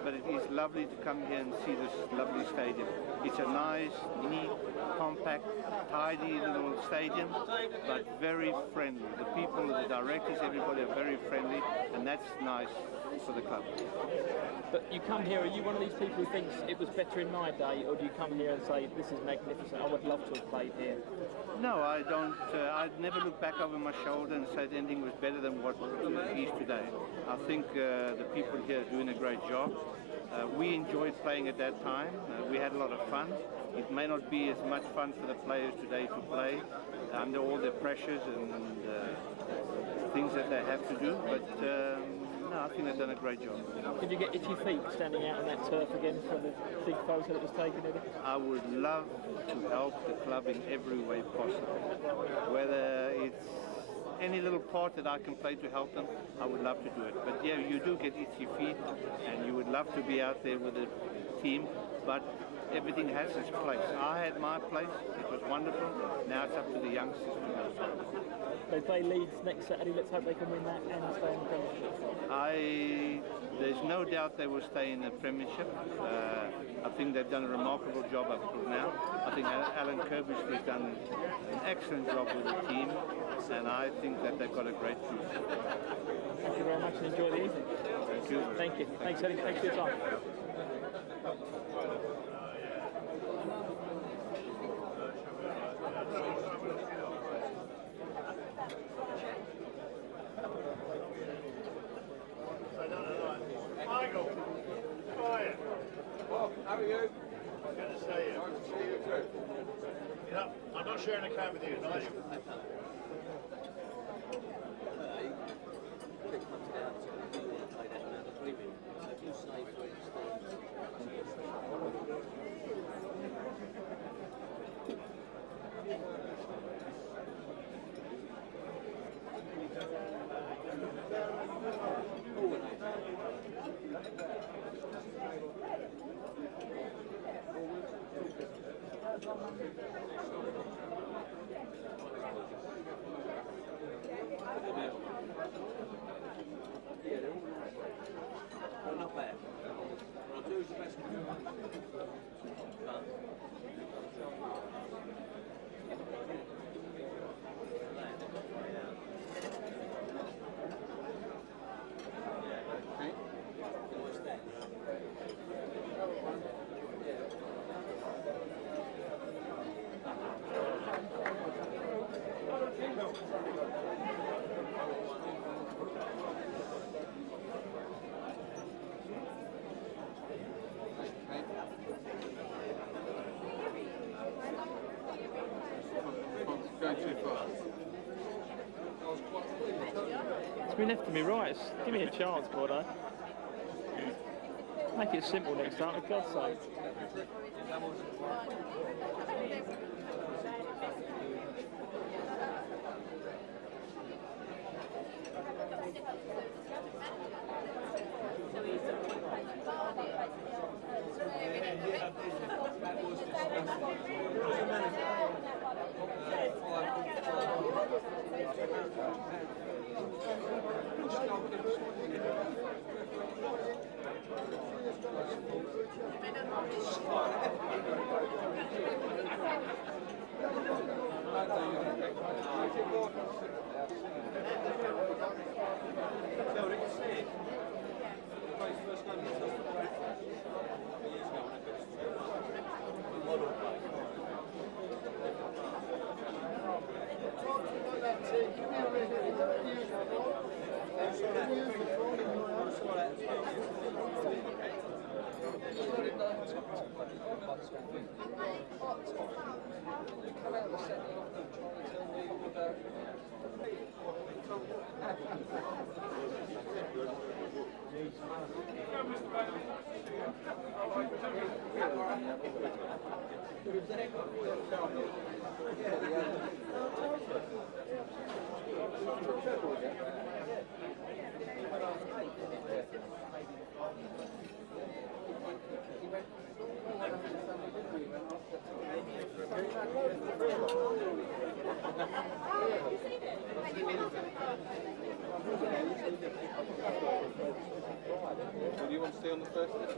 But it is lovely to come here and see this lovely stadium. It's a nice, neat, compact, tidy little stadium, but very friendly. The people, the directors, everybody are very friendly, and that's nice for the club. But you come here, are you one of these people who thinks it was better in my day, or do you come here and say, this is magnificent, I would love to have played here? No, I don't. I'd never look back over my shoulder and say anything was better than what it is today. I think the people here are doing a great job. We enjoyed playing at that time. We had a lot of fun. It may not be as much fun for the players today to play under all the pressures and things that they have to do, but no, I think they've done a great job. Did you get itchy feet standing out on that turf again from the big photo that was taken, Eddie? I would love to help the club in every way possible. Whether it's any little part that I can play to help them, I would love to do it. But yeah, you do get itchy feet, and you would love to be out there with the team, but everything has its place. I had my place, it was wonderful. Now it's up to the youngsters to do it. They play Leeds next Saturday, let's hope they can win that and stay in the Premiership. There's no doubt they will stay in the Premiership. I think they've done a remarkable job up to now. I think Alan Kirby's done an excellent job with the team, and I think that they've got a great future. Thank you very much and enjoy the evening. Thank you. Thank you. Thanks, Eddie. Thanks for your time. How are you? Good to see you. Nice to see you too. You know, I'm not sharing a cab with you, are you? Not bad. I'll do the best. It's been left to me right. Give me a chance, Gordo. Make it simple next time, for God's sake. Do you want to stay on the first list?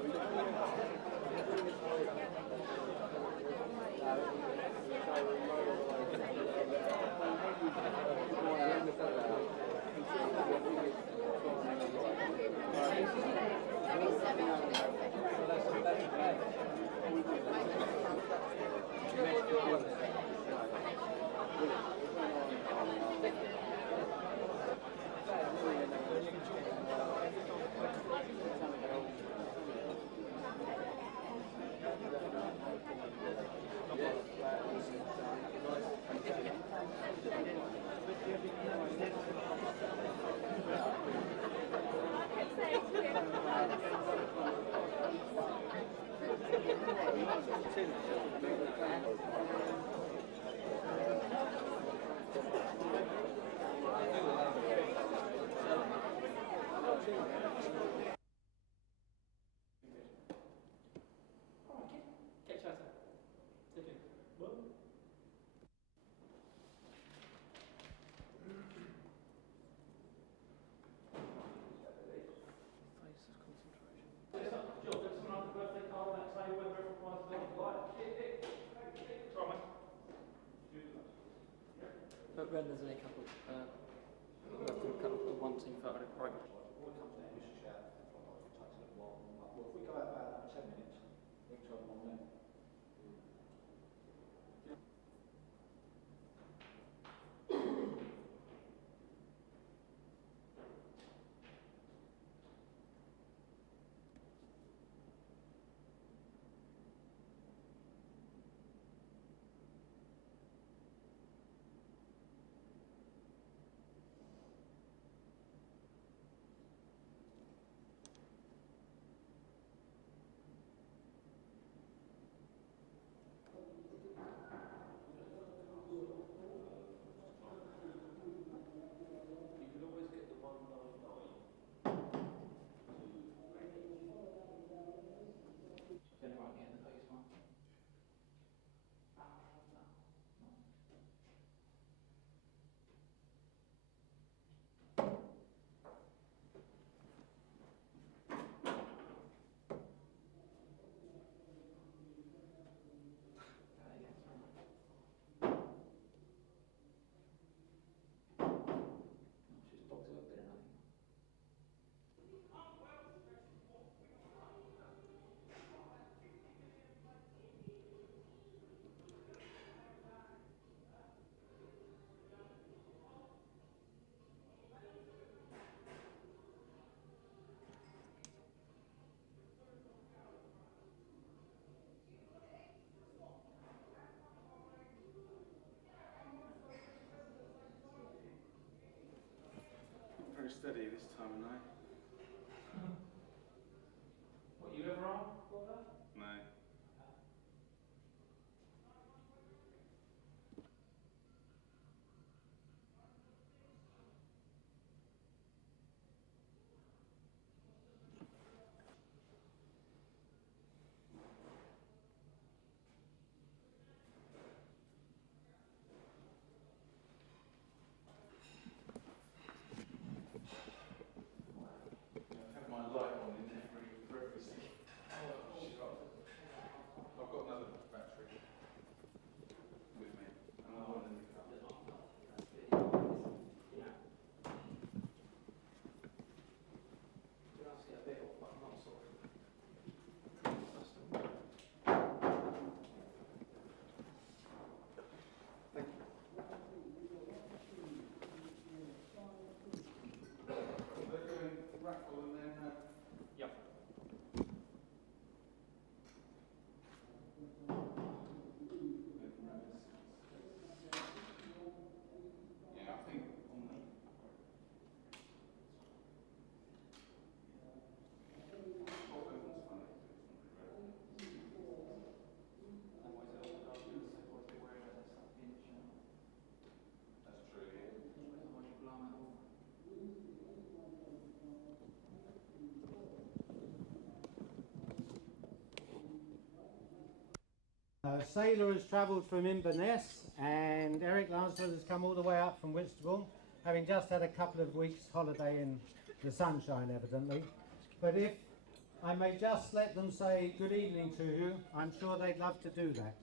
But when there's any couple, one team photo, right? Very steady this time of night. What, you ever on? No. Sailor has travelled from Inverness, and Eric Lansford has come all the way up from Whitstable, having just had a couple of weeks holiday in the sunshine, evidently. But if I may just let them say good evening to you, I'm sure they'd love to do that.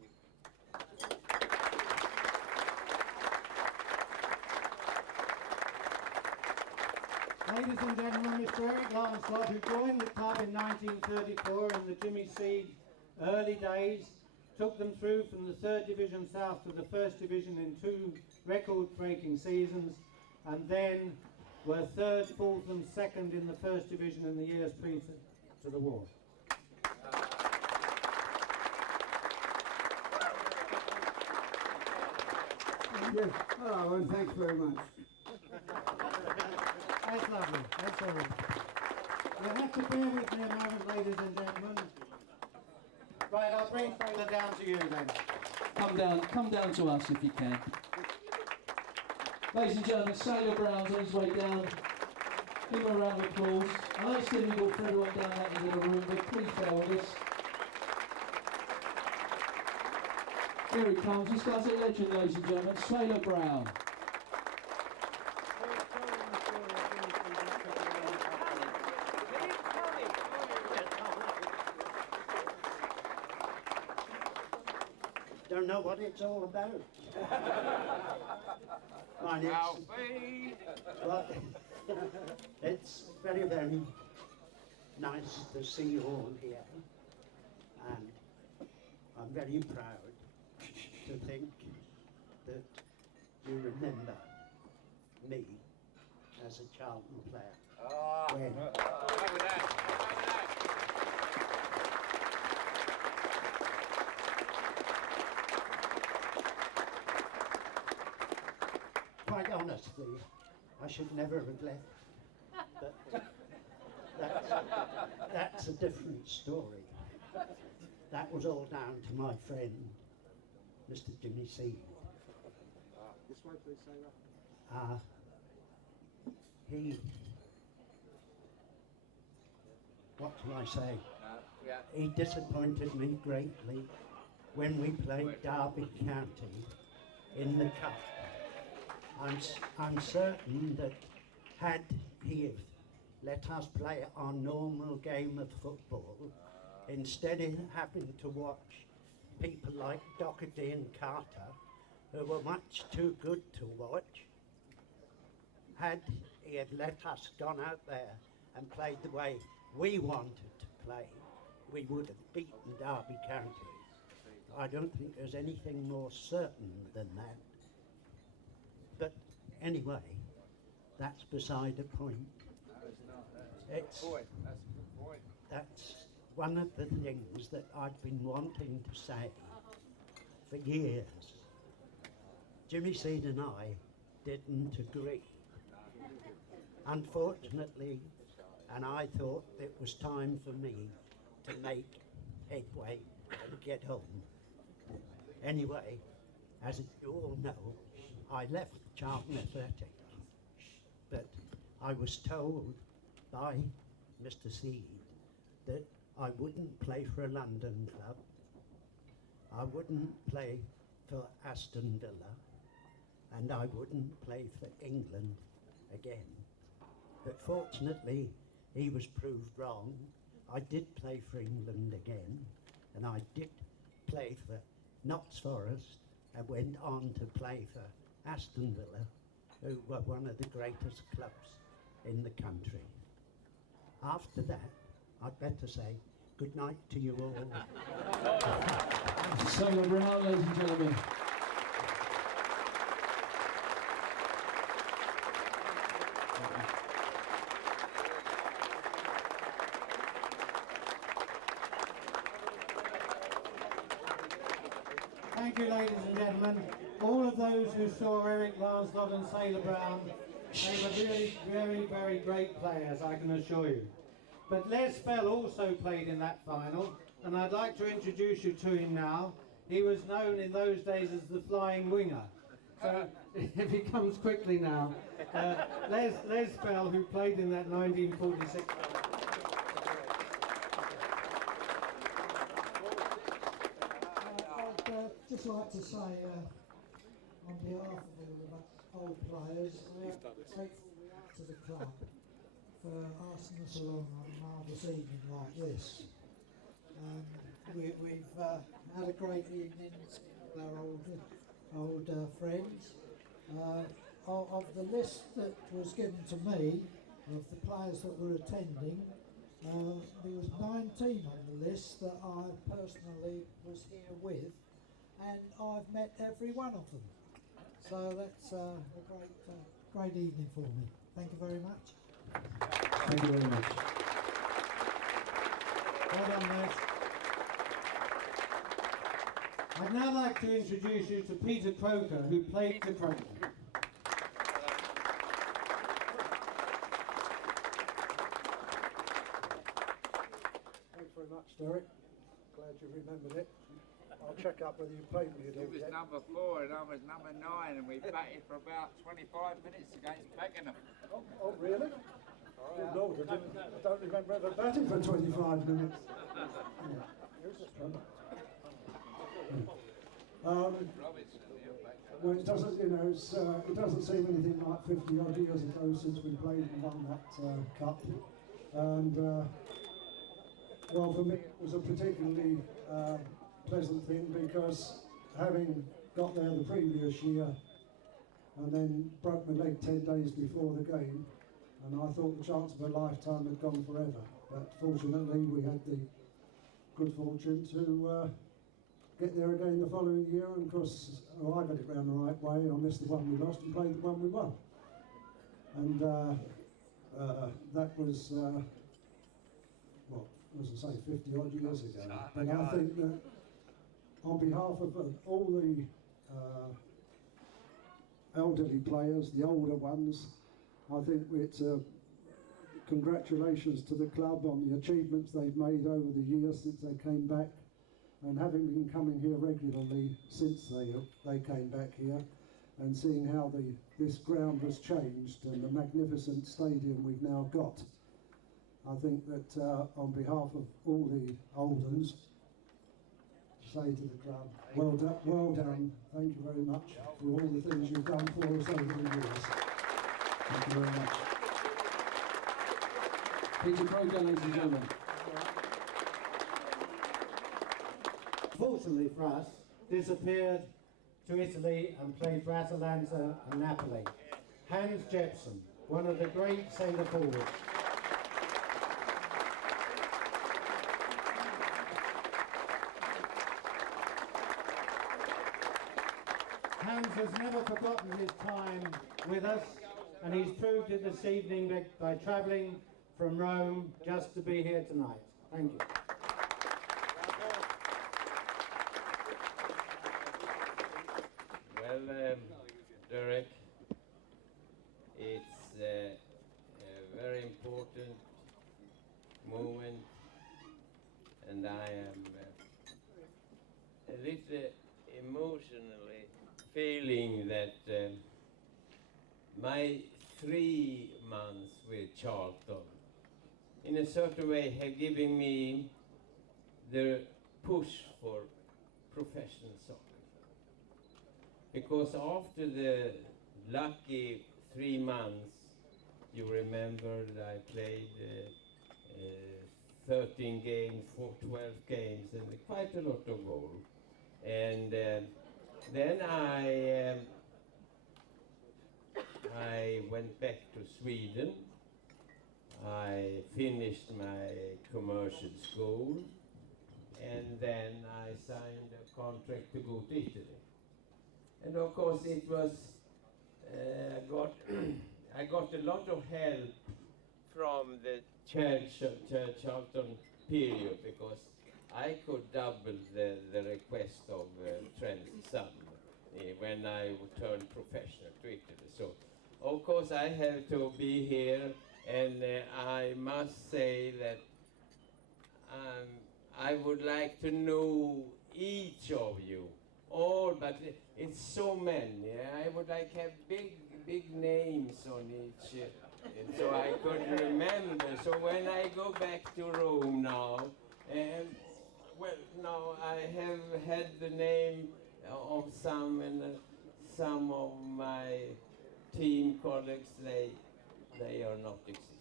Ladies and gentlemen, Mr. Eric Lancelot, who joined the club in 1934 in the Jimmy Seed early days, took them through from the 3rd Division South to the 1st Division in 2 record-breaking seasons, and then were 3rd, 4th and 2nd in the 1st Division in the years previous to the war. Yes, hello and thanks very much. That's lovely, that's all right. You'll have to bear with me a moment, ladies and gentlemen. Right, I'll bring Sailor down to you then. Come down to us if you can. Ladies and gentlemen, Sailor Brown's on his way down. Give him a round of applause. I know it's difficult for everyone down that end of the room, but please bear with us. Here he comes. This guy's a legend, ladies and gentlemen. Sailor Brown. Don't know what it's all about. And it's very, very nice to see you all here, and I'm very proud to think that you remember me as a Charlton player. When quite honestly, I should never have left, but that's a different story. That was all down to my friend, Mr. Jimmy Seed. This way, please, Sailor. What can I say? He disappointed me greatly when we played Derby County in the Cup. I'm certain that had he have let us play our normal game of football, instead of having to watch people like Doherty and Carter, who were much too good to watch, had he had let us gone out there and played the way we wanted to play, we would have beaten Derby County. I don't think there's anything more certain than that. But anyway, that's beside the point. That's one of the things that I've been wanting to say for years. Jimmy Seed and I didn't agree. Unfortunately, and I thought it was time for me to make headway and get home. Anyway, as you all know, I left Charlton Athletic, but I was told by Mr. Seed that I wouldn't play for a London club, I wouldn't play for Aston Villa, and I wouldn't play for England again. But fortunately, he was proved wrong. I did play for England again, and I did play for Notts Forest, and went on to play for Aston Villa, who were one of the greatest clubs in the country. After that, I'd better say good night to you all. Sailor Brown, ladies and gentlemen. Thank you, ladies and gentlemen. All of those who saw Eric Lancelot and Sailor Brown, they were really very, very great players, I can assure you. But Les Fell also played in that final, and I'd like to introduce you to him now. He was known in those days as the flying winger. So if he comes quickly now, Les Fell, who played in that 1946. just like to say, on behalf of all the old players, grateful we are to the club for asking us along on a marvellous evening like this. We've had a great evening with our old friends. Of the list that was given to me, of the players that were attending, there was 19 on the list that I personally was here with, and I've met every one of them. So that's a great evening for me. Thank you very much. Thank you very much. Well done, Les. I'd now like to introduce you to Peter Croker, who played the trumpet. Thanks very much, Derek. Glad you remembered it. I'll check up whether you played with it. He was number 4 and I was number 9, and we batted for about 25 minutes against Beckenham. Oh, really? Good Lord, I don't remember ever batting for 25 minutes. Well, it doesn't, it doesn't seem anything like 50 odd years ago since we played and won that cup. And well, for me, it was a particularly pleasant thing because having got there the previous year and then broke my leg 10 days before the game, and I thought the chance of a lifetime had gone forever. But fortunately, we had the good fortune to get there again the following year, and of course, I got it round the right way. I missed the one we lost and played the one we won. And that was, what was I say, 50 odd years ago. But I think that on behalf of all the elderly players, the older ones, I think it's congratulations to the club on the achievements they've made over the years since they came back, and having been coming here regularly since they came back here, and seeing how this ground has changed and the magnificent stadium we've now got. I think that on behalf of all the old ones, say to the club, well done, thank you very much for all the things you've done for us over the years. Thank you very much. Peter Croker, ladies and gentlemen. Fortunately for us, disappeared to Italy and played for Atalanta and Napoli. Hans Jepsen, one of the great centre forwards. Hans has never forgotten his time with us, and he's proved it this evening by travelling from Rome just to be here tonight. Thank you. Well, Derek, it's a very important moment, and I am a little emotionally feeling that my 3 months with Charlton in a certain way have given me the push for professional soccer. Because after the lucky 3 months, you remember that I played 13 games, 12 games, and quite a lot of goals. And then I went back to Sweden. I finished my commercial school, and then I signed a contract to go to Italy. And of course it was, I got a lot of help from the Charlton period, because I could double the request of Trent's son when I turned professional to Italy. So of course I have to be here, and I must say that I would like to know each of you, all, but it's so many. I would like to have big names on each, so I could remember. So when I go back to Rome now, well, now I have had the name, of some of my team colleagues, they are not existing,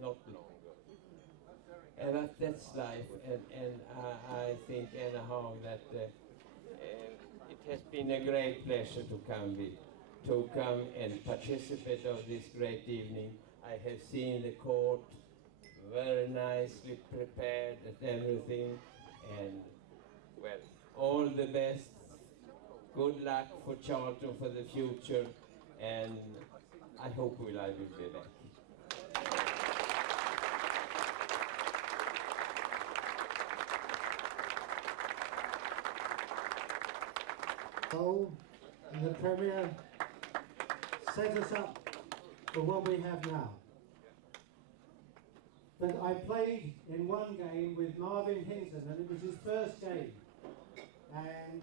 not longer. And that's life, and I think anyhow that it has been a great pleasure to come and participate of this great evening. I have seen the court very nicely prepared and everything, and well, all the best. Good luck for Charlton for the future, and I hope I will be back. And the Premier set us up for what we have now. But I played in one game with Marvin Hinton, and it was his first game. And